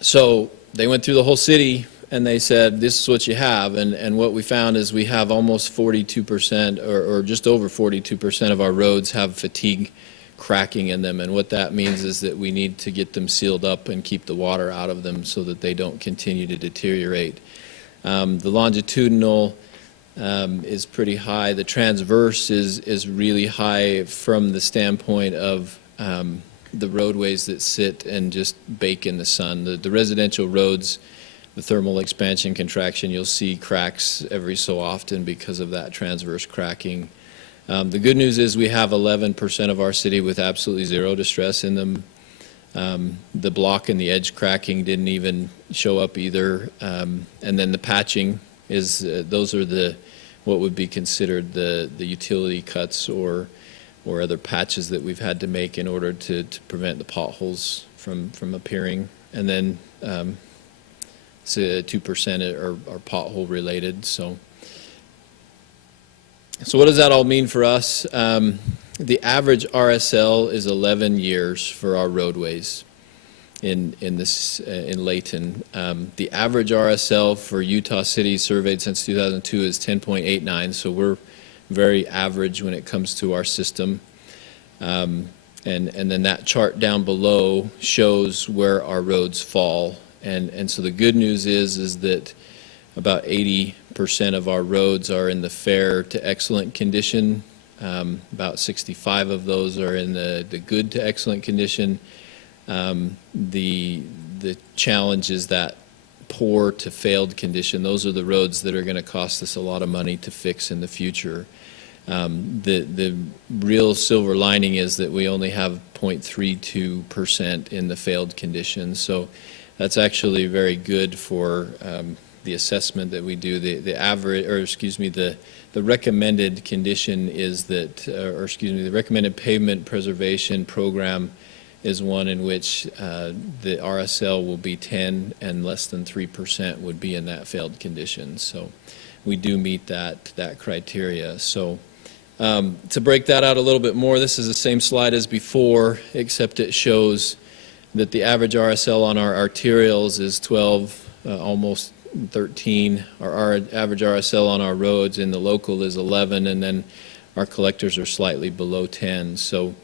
So they went through the whole city, and they said, this is what you have, and what we found is we have almost 42%, or just over 42% of our roads have fatigue cracking in them, and what that means is that we need to get them sealed up and keep the water out of them so that they don't continue to deteriorate. The longitudinal is pretty high. The transverse is really high from the standpoint of the roadways that sit and just bake in the sun. The residential roads, the thermal expansion contraction, you'll see cracks every so often because of that transverse cracking. The good news is we have 11% of our city with absolutely zero distress in them. The block and the edge cracking didn't even show up either. And then the patching is, those are what would be considered the utility cuts or other patches that we've had to make in order to prevent the potholes from appearing. And then 2% are pothole related. So what does that all mean for us? The average RSL is 11 years for our roadways in Layton. The average RSL for Utah City surveyed since 2002 is 10.89, so we're very average when it comes to our system. And then that chart down below shows where our roads fall. And so the good news is that about 80% of our roads are in the fair to excellent condition. About 65 of those are in the good to excellent condition. The challenge is that poor to failed condition. Those are the roads that are going to cost us a lot of money to fix in the future. The real silver lining is that we only have 0.32% in the failed condition. So that's actually very good for the assessment that we do. The average, or excuse me, the recommended condition is that, the recommended pavement preservation program is one in which the RSL will be 10 and less than 3% would be in that failed condition. So we do meet that criteria. So to break that out a little bit more, this is the same slide as before, except it shows that the average RSL on our arterials is 12, almost 13. Our average RSL on our roads in the local is 11, and then our collectors are slightly below 10. So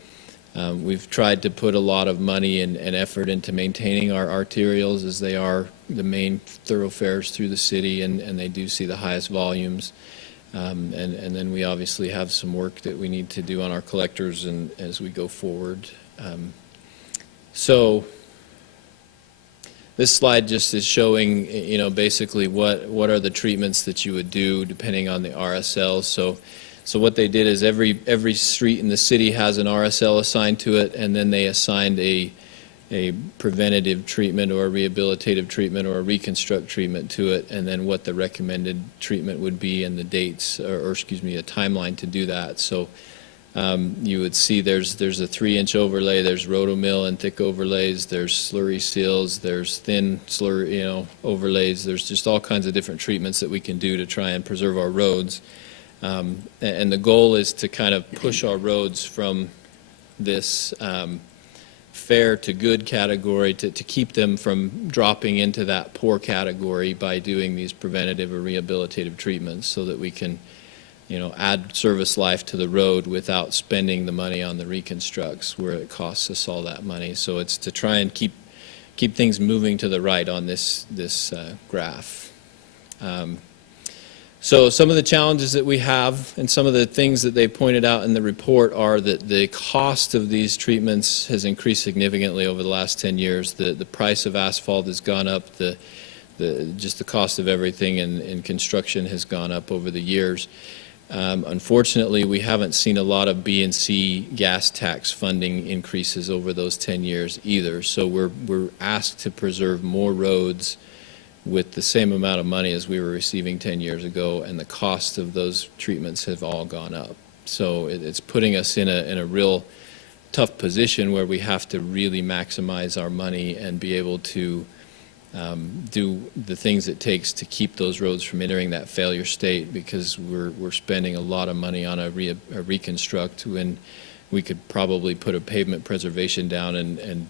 we've tried to put a lot of money and effort into maintaining our arterials, as they are the main thoroughfares through the city, and they do see the highest volumes. And then we obviously have some work that we need to do on our collectors and as we go forward. So this slide just is showing, basically what are the treatments that you would do depending on the RSL. So what they did is every street in the city has an RSL assigned to it, and then they assigned a preventative treatment or a rehabilitative treatment or a reconstruct treatment to it, and then what the recommended treatment would be and the dates, or a timeline to do that. So you would see there's a 3-inch overlay, there's rotomill and thick overlays, there's slurry seals, there's thin slurry, overlays, there's just all kinds of different treatments that we can do to try and preserve our roads. And the goal is to kind of push our roads from this fair to good category to keep them from dropping into that poor category by doing these preventative or rehabilitative treatments, so that we can add service life to the road without spending the money on the reconstructs where it costs us all that money. So it's to try and keep things moving to the right on this graph. So some of the challenges that we have and some of the things that they pointed out in the report are that the cost of these treatments has increased significantly over the last 10 years. The price of asphalt has gone up. Just the cost of everything in construction has gone up over the years. Unfortunately, we haven't seen a lot of B and C gas tax funding increases over those 10 years either. So we're asked to preserve more roads with the same amount of money as we were receiving 10 years ago, and the cost of those treatments have all gone up. So it's putting us in a real tough position where we have to really maximize our money and be able to do the things it takes to keep those roads from entering that failure state, because we're spending a lot of money on a reconstruct when we could probably put a pavement preservation down and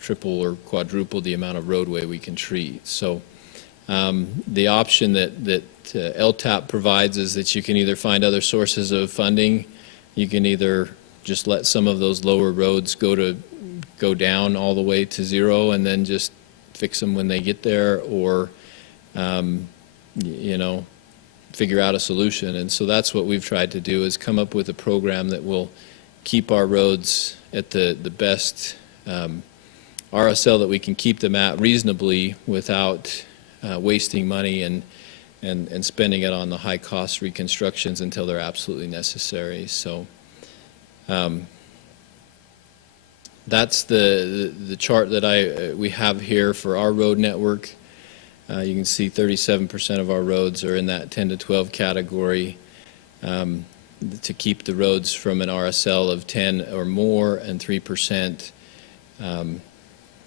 triple or quadruple the amount of roadway we can treat. So the option that LTAP provides is that you can either find other sources of funding, you can either just let some of those lower roads go down all the way to zero and then just fix them when they get there, or figure out a solution. And so that's what we've tried to do, is come up with a program that will keep our roads at the best RSL that we can keep them at reasonably without wasting money and spending it on the high cost reconstructions until they're absolutely necessary. So that's the chart that we have here for our road network. You can see 37% of our roads are in that 10 to 12 category, to keep the roads from an RSL of 10 or more, and 3%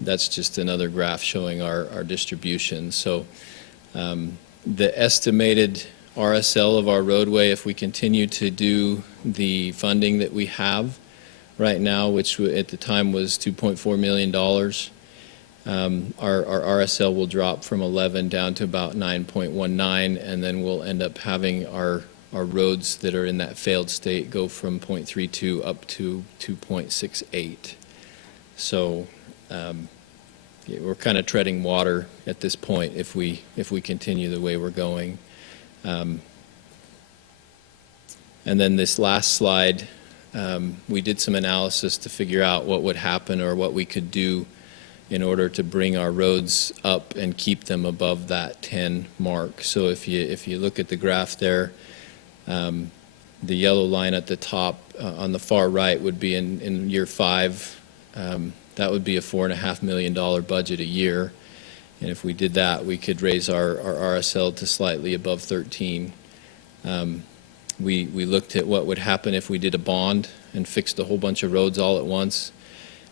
That's just another graph showing our distribution. So the estimated RSL of our roadway, if we continue to do the funding that we have right now, which at the time was $2.4 million, our RSL will drop from 11 down to about 9.19, and then we'll end up having our roads that are in that failed state go from 0.32 up to 2.68. So yeah, we're kind of treading water at this point if we continue the way we're going. And then this last slide, we did some analysis to figure out what would happen or what we could do in order to bring our roads up and keep them above that 10 mark. So if you look at the graph there, the yellow line at the top on the far right would be in year 5. That would be a $4.5 million budget a year. And if we did that, we could raise our RSL to slightly above 13. We looked at what would happen if we did a bond and fixed a whole bunch of roads all at once.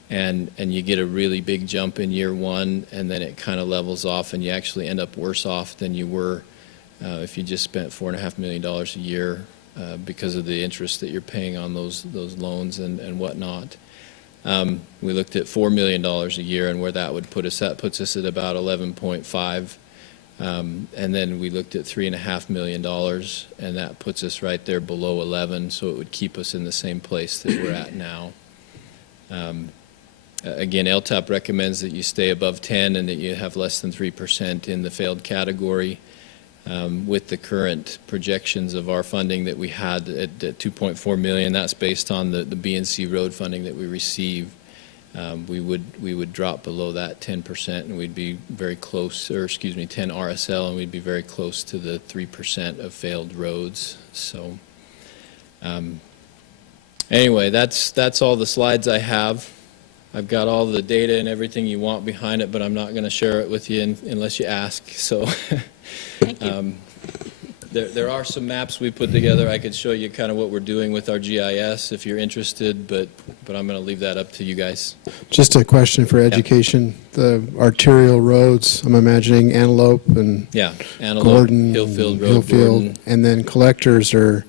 And you get a really big jump in year 1, and then it kind of levels off, and you actually end up worse off than you were if you just spent $4.5 million a year because of the interest that you're paying on those loans and whatnot. We looked at $4 million a year and where that would put us. That puts us at about 11.5. And then we looked at $3.5 million, and that puts us right there below 11, so it would keep us in the same place that we're at now. Again, LTAP recommends that you stay above 10 and that you have less than 3% in the failed category. With the current projections of our funding that we had at $2.4 million, that's based on the B&C road funding that we receive. We would drop below that 10%, and we'd be very close, or excuse me, 10 RSL, and we'd be very close to the 3% of failed roads. So anyway, that's all the slides I have. I've got all the data and everything you want behind it, but I'm not going to share it with you unless you ask. So Thank you. there are some maps we put together. I could show you kind of what we're doing with our GIS if you're interested, but I'm going to leave that up to you guys. Just a question for education. The arterial roads, I'm imagining Antelope and Yeah, Antelope, Gordon, Hillfield Road, Gordon. and then collectors are,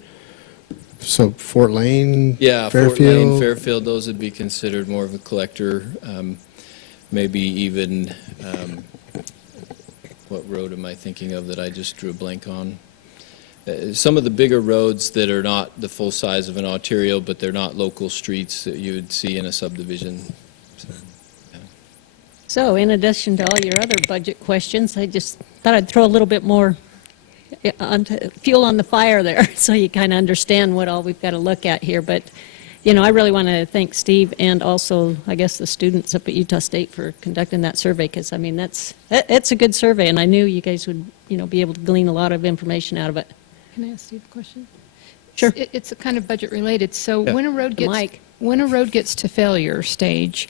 so Fort Lane, Yeah, Fairfield? Fort Lane, Fairfield, those would be considered more of a collector. Maybe even, what road am I thinking of that I just drew a blank on? Some of the bigger roads that are not the full size of an arterial, but they're not local streets that you would see in a subdivision. So in addition to all your other budget questions, I just thought I'd throw a little bit more fuel on the fire there so you kind of understand what all we've got to look at here. But, you know, I really want to thank Steve and also, I guess, the students up at Utah State for conducting that survey, because, I mean, it's a good survey, and I knew you guys would, you know, be able to glean a lot of information out of it. Can I ask Steve a question? Sure. It's a kind of budget related. So Yeah. when a road gets Mike. when a road gets to failure stage,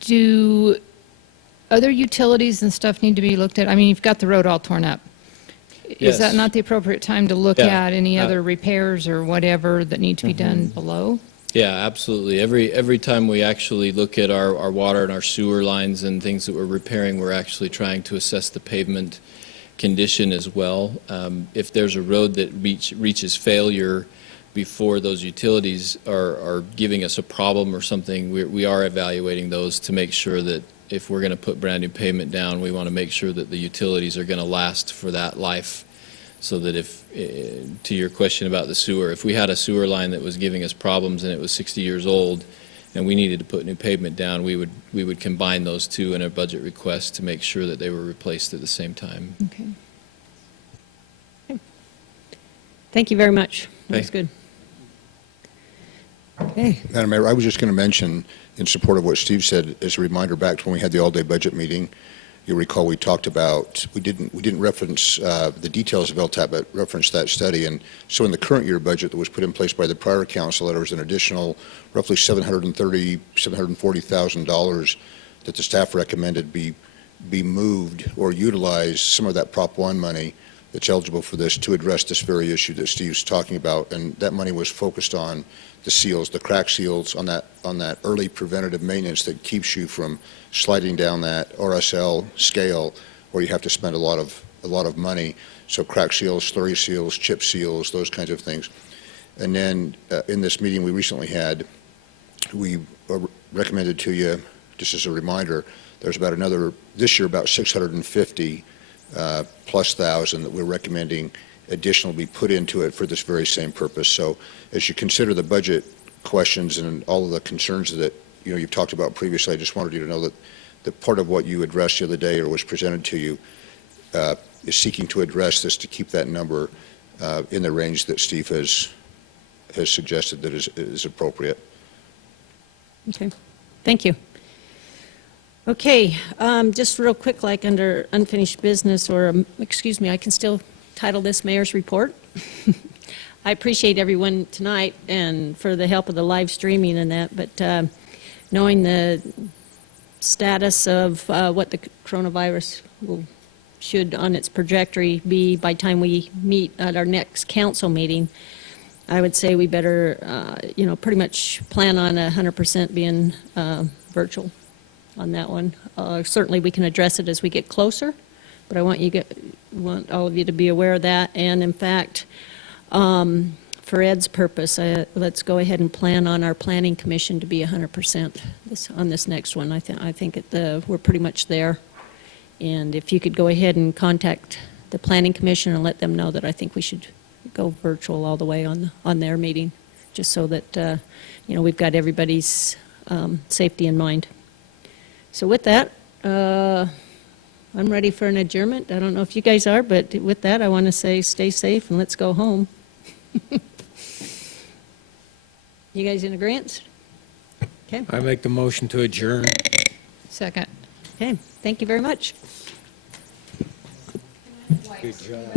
do other utilities and stuff need to be looked at? I mean, you've got the road all torn up. Is that Yes. not the appropriate time to look Yeah. at any other repairs or whatever that need to be done below? Yeah, absolutely. Every time we actually look at our water and our sewer lines and things that we're repairing, we're actually trying to assess the pavement condition as well. If there's a road that reaches failure before those utilities are giving us a problem or something, we are evaluating those to make sure that if we're going to put brand new pavement down, we want to make sure that the utilities are going to last for that life. So that if, to your question about the sewer, if we had a sewer line that was giving us problems and it was 60 years old and we needed to put new pavement down, we would combine those two in a budget request to make sure that they were replaced at the same time. Okay. Thank you very much. That was Hey. good. Okay. Madam Mayor, I was just going to mention, in support of what Steve said, as a reminder back to when we had the all-day budget meeting, you'll recall we talked about, we didn't reference the details of LTAP, but referenced that study. And so in the current year budget that was put in place by the prior council, there was an additional roughly $740,000 that the staff recommended be moved or utilize some of that Prop 1 money that's eligible for this to address this very issue that Steve's talking about. And that money was focused on the seals, the crack seals, on that early preventative maintenance that keeps you from sliding down that RSL scale where you have to spend a lot of money. So crack seals, slurry seals, chip seals, those kinds of things. And then in this meeting we recently had, we recommended to you, just as a reminder, there's about another, this year, about 650 plus thousand that we're recommending additional be put into it for this very same purpose. So as you consider the budget questions and all of the concerns that you've talked about previously, I just wanted you to know that the part of what you addressed the other day or was presented to you is seeking to address this to keep that number in the range that Steve has suggested that is appropriate. Okay, thank you. Okay, just real quick, like under unfinished business, or, excuse me, I can still title this Mayor's Report. I appreciate everyone tonight and for the help of the live streaming and that, but knowing the status of what the coronavirus should on its trajectory be by time we meet at our next council meeting, I would say we better, pretty much plan on 100% being virtual on that one. Certainly, we can address it as we get closer, but I want all of you to be aware of that. And in fact, for Ed's purpose, let's go ahead and plan on our planning commission to be 100% on this next one. I think we're pretty much there. And if you could go ahead and contact the planning commission and let them know that I think we should go virtual all the way on their meeting, just so that we've got everybody's safety in mind. So with that, I'm ready for an adjournment. I don't know if you guys are, but with that, I want to say stay safe and let's go home. You guys in agreement? Okay. I make the motion to adjourn. Second. Okay. Thank you very much. Good job.